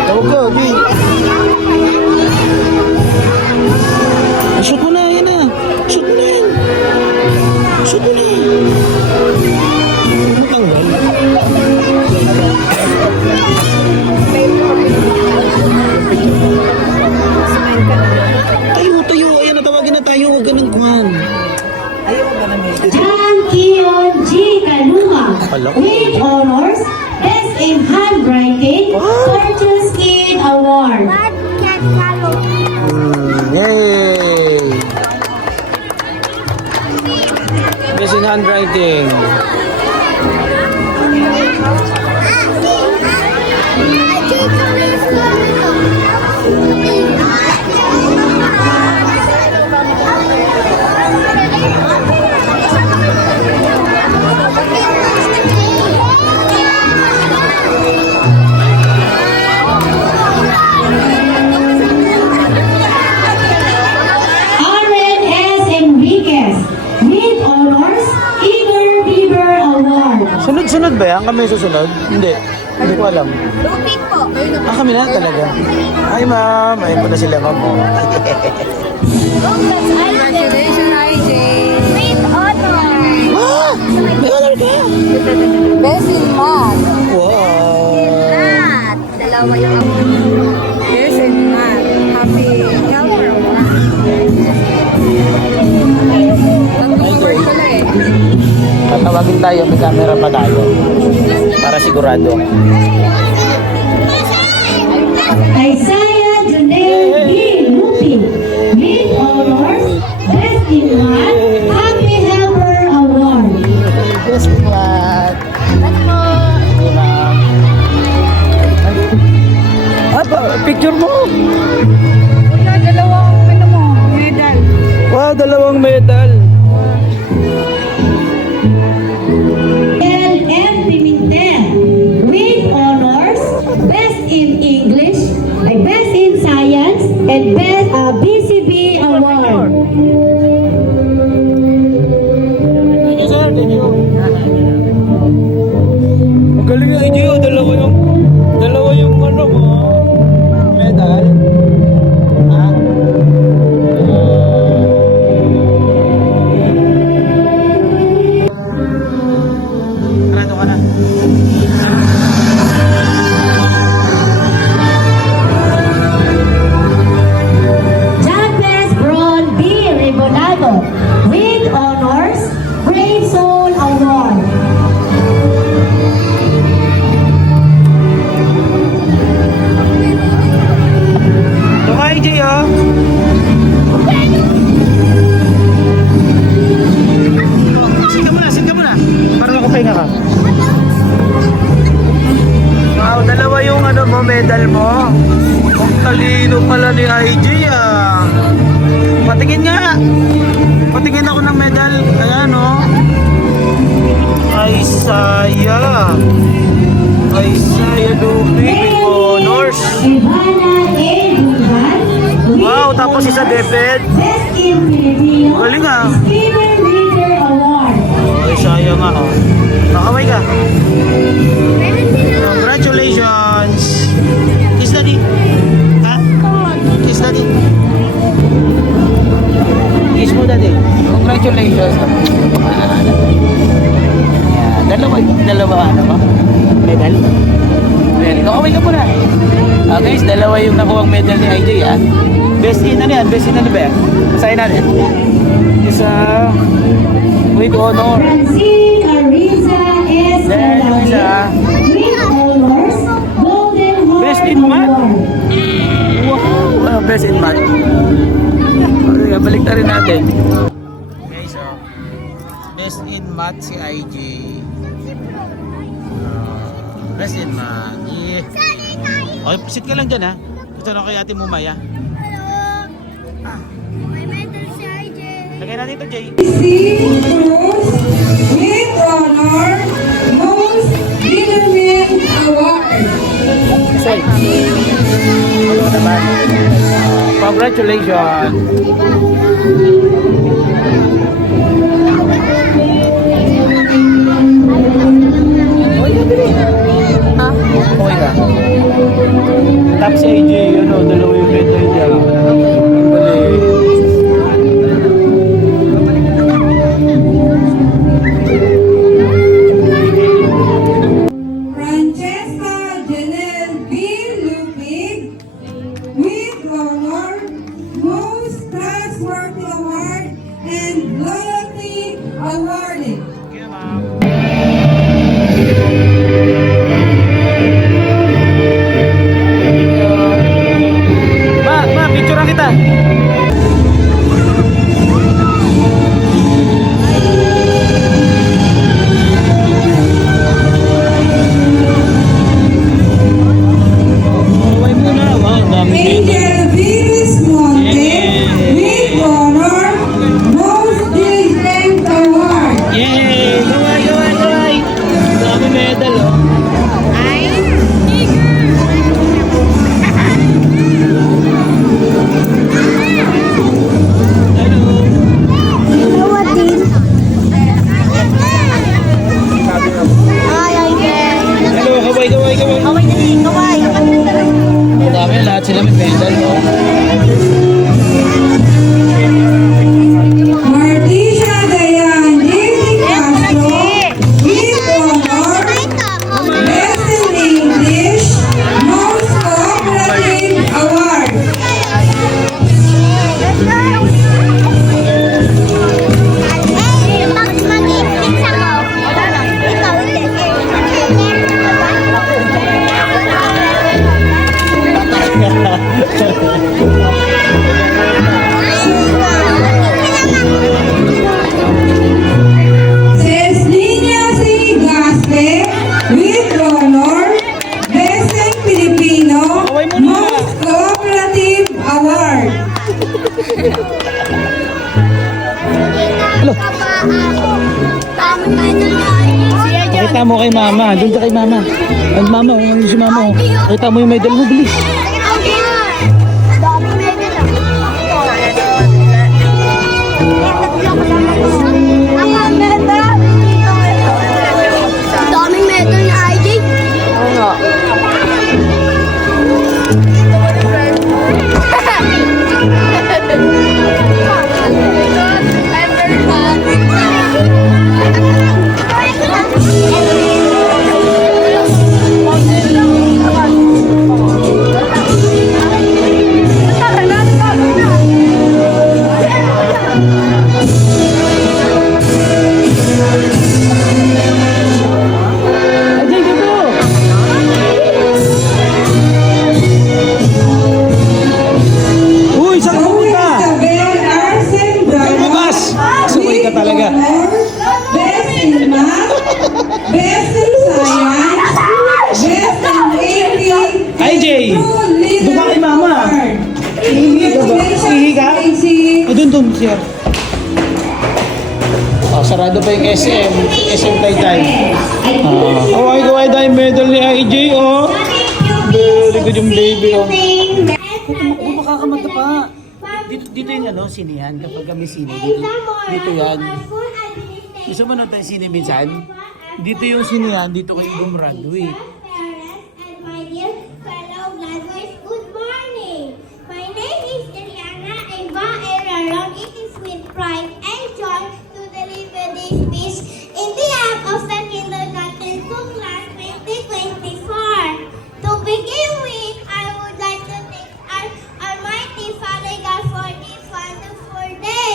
Tawag ka, okay. Shoot mo na, yan na. Shoot mo na yan. Shoot mo na. Matanggal. Tayo. Ayan, natawagin na tayo. Huwag ganun kuhan. John Kion G. Kaluma, with honors, Best in Handwriting, Fortune Skin Award. Yay! Best in handwriting. Aaron S. Enriquez, with honors, Igor Bieber Award. Sunod-sunod ba yan? Kami susunod? Hindi. Hindi ko alam. Lupit po. Kami na talaga. Hi, ma'am. Ayun po na sila, ma'am. Oh. Congratulations, IJ. With honor. Ah! May honor ka! Best in math. Wow! Math. Dalawa yung ako. Best in math. Happy helper. Nag-award pala eh. Tatawagin tayo. May camera pa tayo. Para sigurado. Isaiah Janelle B. Lupin, with honors, Best in Math, Happy Helper Award. Yes, what? Picture mo! Dalawang medal. Wow, dalawang medal. L.M. Pimentel, with honors, Best in English, Best in Science, and Best BCB Award. Thank you, sir. Thank you. Ang galing na idea. Dalawa yung ano mo. Medal. Ha? Sarado ka na. John Best Bron B. Ribonado, with honors, Brave Soul Award. Ito ka, AJ, oh. Sit ka muna. Para makapahinga ka. Wow, dalawa yung ano mo, medal mo. Ang talino pala ni IJ, ah. Patingin nga. Patingin ako ng medal. Ayan, oh. Isaiah Lupin with honors. Ivana A. Dugan, Wow, tapos isa Deped. Best in Filipino Galing ah. Speaker Leader Award. Ay, sayang nga oh. Nakaway ka. Congratulations. Kiss daddy. Ha? Kiss daddy. Kiss mo daddy. Congratulations. Yan. Dalawa ano ba? Medal. Very good. Nakaway ka muna. Guys, dalawa yung nakuha medal ni IJ ah. Best in ano yan? Best in ano ba yan? Basahin natin. Isa with honor. Francine Ariza S. There yung isa. With honors, Golden Heart Best in math? Award. Wow, best in math. Okay, balik na rin natin. Okay, so best in math si IJ. Best in math. Yeah. Okay, sit ka lang dyan ha. Gusto na kay Ate Mumaya. Lagay natin ito, Jay. Cruz with honor Most Leaderman Award. Ano naman? Congratulations. Okay ka. Tapos si AJ, ano, dalawa yung medal niya. Balik. Francesca Janelle B. Lupig with honor Most Trustworthy Award and Loyalty Awarded. Ma, picturean kita. Huwag muna. Wow, dami dito. Angel Viris Monte with honor Most Diligent Award. Yay! Gaway! Dami medal, oh. Hello, kaway. Dami, lahat sila may medal, oh. Martisha Dayan David Castro with honor Best in English Most Cooperative Award. Ceslinia C. Gaspe with honor Best in Filipino Most Cooperative Award. Pakita mo kay mama. Doon ka kay mama. Ang mama, yung si mama. Pakita mo yung medal mo, bilis. Daming medal ni IJ. Oo nga. Ajay, dito! Uy, saan ka pupunta? Isabel Arsen Bravo Bukas! Sumay ka talaga. Best in Math, Best in Science, Best in AP, IJ, True Leader doon ka kay mama. Award. Hihi ka ba? Hihi ka? Congratulations, O, doon, siya. Oh, sarado pa yung SM Taytay. Kaway tayo medal ni IJ, oh. Very good yung baby, oh. Kung makakamata pa. Dito yung ano, sinihan. Kapag kami sine, dito yan. Gusto mo na tayo sine minsan? Dito yung sinihan, dito kayo gumraduate. My dear fellow graduates, good morning. My name is Eliana Eva Erarong. It is with pride and joy to deliver this speech in behalf of the Kindergarten 2 Class 2024. To begin with, I would like to thank our Almighty Father God for this wonderful day.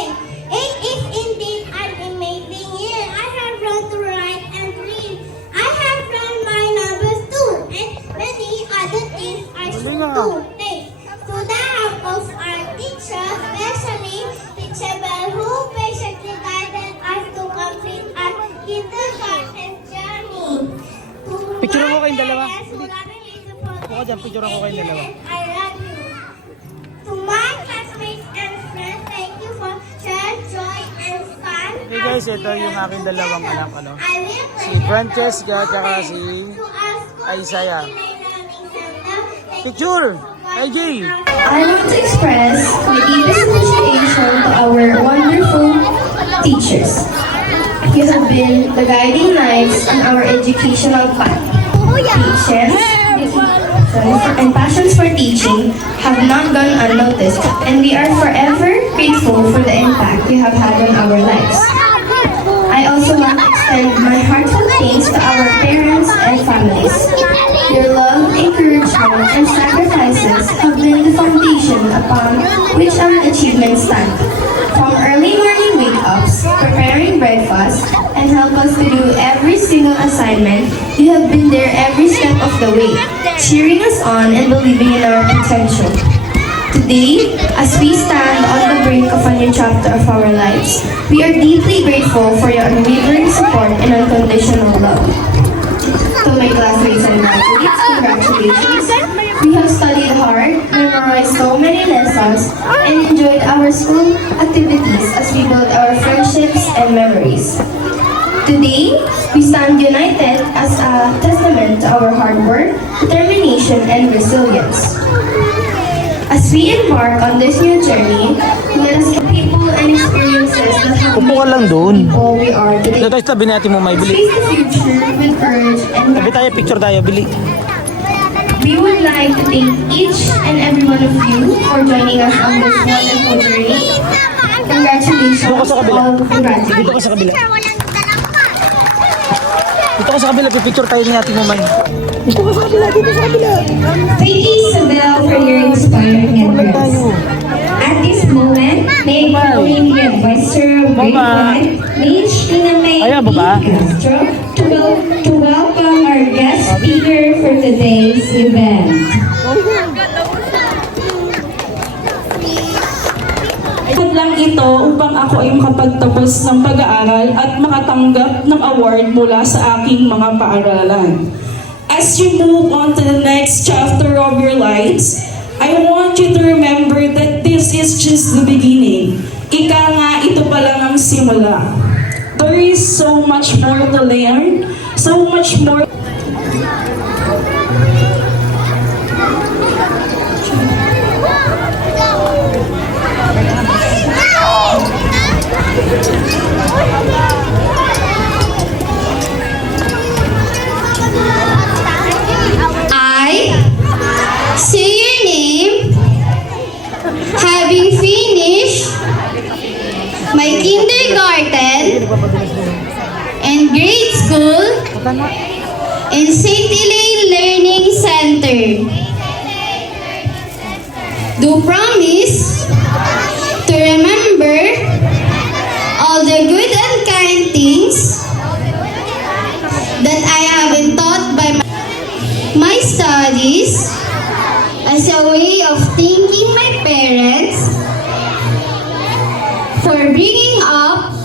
It is indeed an amazing year. I have learned to write and read. I have learned my numbers too, and many other things I should do. Thanks to the help of our teachers, especially Teacher Bell, who patiently guided us to complete our kindergarten journey. To Picture my mo kayong dalawa. parents who lovingly supported Ako dyan, picture ako kayong dalawa. I love you. To my classmates and friends, thank you for shared joy and fun. Hey guys, ito yung aking dalawang anak, ano? I will Si Francesca at saka si to our school Isaiah. learning center. Thank Picture! IG! I want to express my deepest appreciation to our wonderful teachers. You have been the guiding lights on our educational path. Patience and passions for teaching have not gone unnoticed, and we are forever grateful for the impact you have had on our lives. I also want to extend my heartfelt thanks to our parents and families. Your love, encouragement, and sacrifices have been the foundation upon which our achievements stand. From early morning wake-ups, preparing breakfast, and help us to do every single assignment, you have been there every step of the way, cheering us on and believing in our potential. Today, as we stand on the brink of a new chapter of our lives, we are deeply grateful for your unwavering support and unconditional love. To my classmates and graduates, congratulations. We have studied hard, memorized so many lessons, and enjoyed our school activities as we build our friendships and memories. Today, we stand united as a testament to our hard work, determination, and resilience. As we embark on this new journey, let us get people and experiences that have Upo ka made lang us doon. the people we are today. Dito tayo tabi natin mo, may Let's bili. face the future with courage and Tabi tayo, picture tayo, bili. We would like to thank each and every one of you for joining us on this wonderful journey. Congratulations Dito ka sa to kabila. all who Dito graduated. ka sa kabila. Dito ka sa kabila, pipicture tayo ni Ate Mamay. Dito ka sa kabila, dito sa kabila. Thank you, Isabel, for your inspiring address. At this moment, may I call in the advisor of grade Baba. 5, Ms. Tinamay Ayan, baba. Castro, to welcome our guest speaker for today's event. lang ito upang ako ay makapagtapos ng pag-aaral at makatanggap ng award mula sa aking mga paaralan. As you move on to the next chapter of your lives, I want you to remember that this is just the beginning. Ika nga, ito pa lang ang simula. There is so much more to learn, so much more. I say your name, having finished my kindergarten and grade school in St. Elaine Learning Center. Do promise to remember all the good and kind things that I have been taught by my studies as a way of thanking my parents for bringing up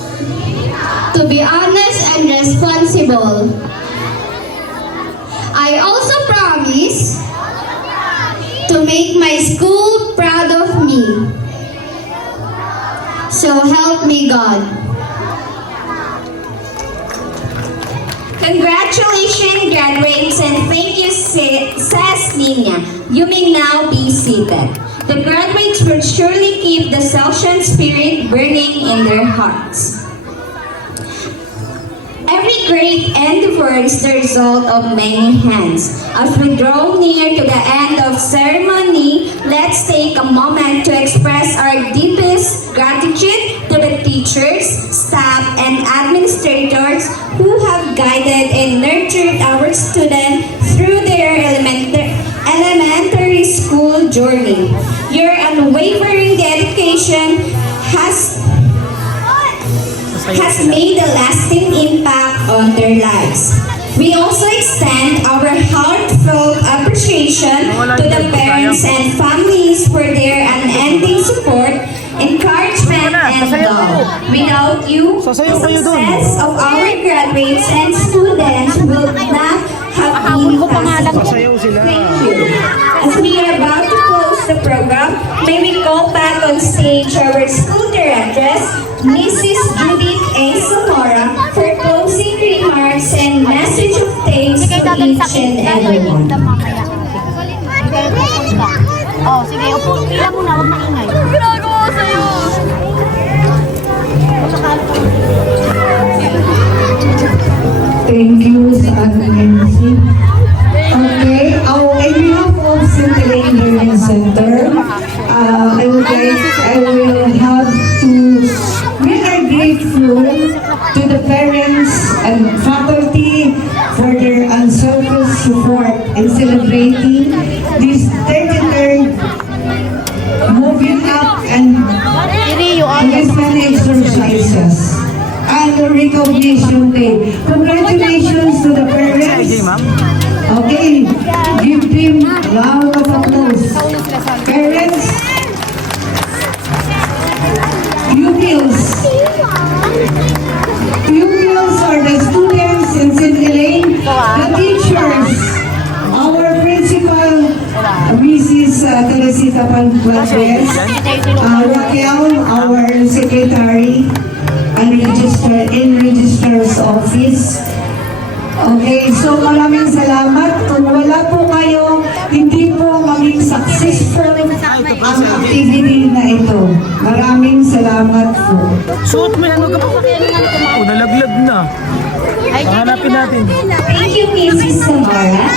to be honest and responsible. I also promise to make my school proud of me. So help me God. Congratulations, graduates, and thank you, says Nina. You may now be seated. The graduates will surely keep the Salesian spirit burning in their hearts. Every great endeavor is the result of many hands. As we draw near to the end of ceremony, let's take a moment to express our deepest gratitude to the teachers, staff, and administrators who have guided and nurtured our students through their elementary school journey. Your unwavering dedication has made a lasting impact on their lives. We also extend our heartfelt appreciation to the parents and families for their unending support, encouragement, and love. Without you, the success of our graduates and students will not have been possible. Thank you. As we are about to close the program, may we call back on stage our school directress, Mrs. Judith A. Zamora, for closing remarks and message of thanks to each and everyone. Oh, sige, upo. Pila mo na, huwag maingay. Ginagawa sa'yo. Thank you sa ating MC. Okay, on behalf of St. Elaine Learning Center, I will have to, we are grateful to the parents and faculty for their unselfish support in celebrating this 33rd moving up and movement exercises and the recognition day. Congratulations to the parents. Okay, give them a round of applause. Parents, pupils are the students in St. Elaine, the teachers, our principal, Mrs. Teresita Panguales, Raquel, our secretary, and registrar's office. Okay, so maraming salamat. Kung wala po kayo, hindi po maging successful ang activity na ito. Maraming salamat po. Suot mo yan, huwag ka pa. Oh, nalaglag na. Hanapin natin. Thank you, Mrs. Zamora.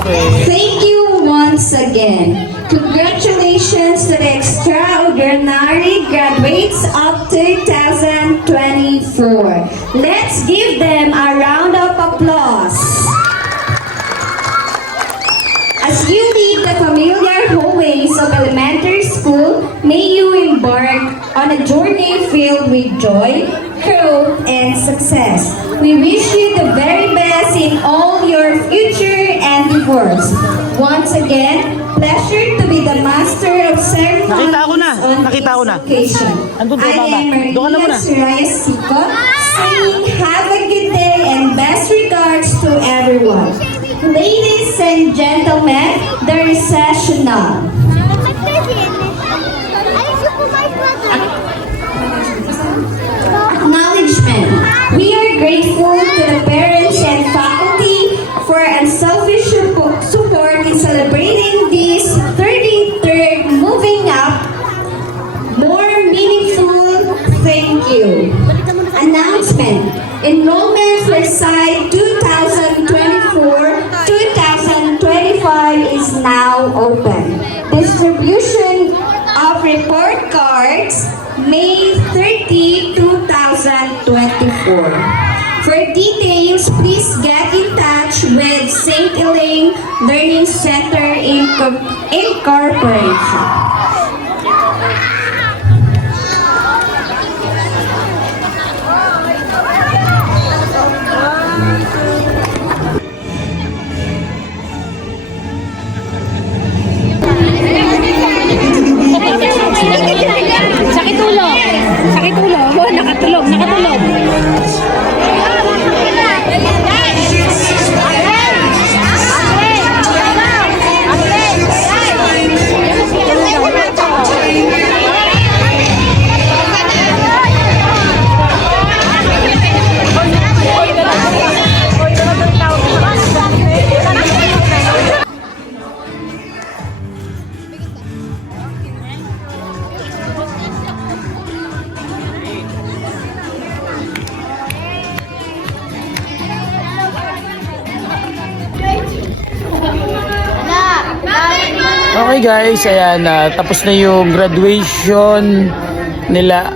Okay. Thank you once again. Congratulations to the extraordinary graduates of 2024. Let's give them a round of applause. As you leave the familiar hallways of elementary school, may you embark on a journey filled with joy, growth, and success. We wish you the very best in all your future endeavors. Once again, pleasure to be the master of ceremonies Nakita ko na. on Nakita ko na. this occasion. Andun I doon, mama. am Doon ka na Maria muna. Soraya Sico, saying have a good day and best regards to everyone. Ladies and gentlemen, the recessional. Acknowledgement. We are grateful to the parents and faculty for unselfish support in celebrating this 33rd Moving Up more meaningful. Thank you. Announcement. Enrollment for site 2024-2025 is now open. Distribution of report cards May 30, 2024. For details, please get in touch with St. Elaine Learning Center Incorporation. Sakit ulo. Sakit ulo. Oh, nakatulog. Nakatulog. Okay guys, ayan, tapos na yung graduation nila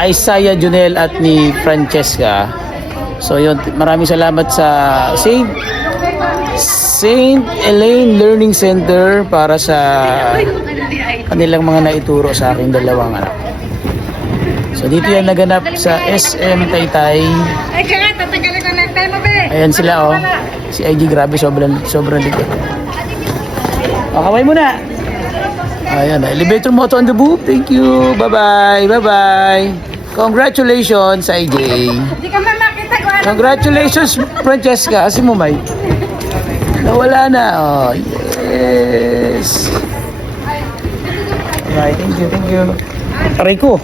Isaiah Junel at ni Francesca. So yun, maraming salamat sa St. Elaine Learning Center para sa kanilang mga naituro sa aking dalawang anak. So dito yan naganap sa SM Taytay. Ayan sila oh. Si IG, grabe, sobrang likod. Kaway mo na. Ayan, elevator moto on the booth. Thank you. Bye-bye. Bye-bye. Congratulations, IJ. Congratulations, Francesca. Asin mo, May? Nawala na. Oh, yes. Alright, thank you, thank you. Aray ko.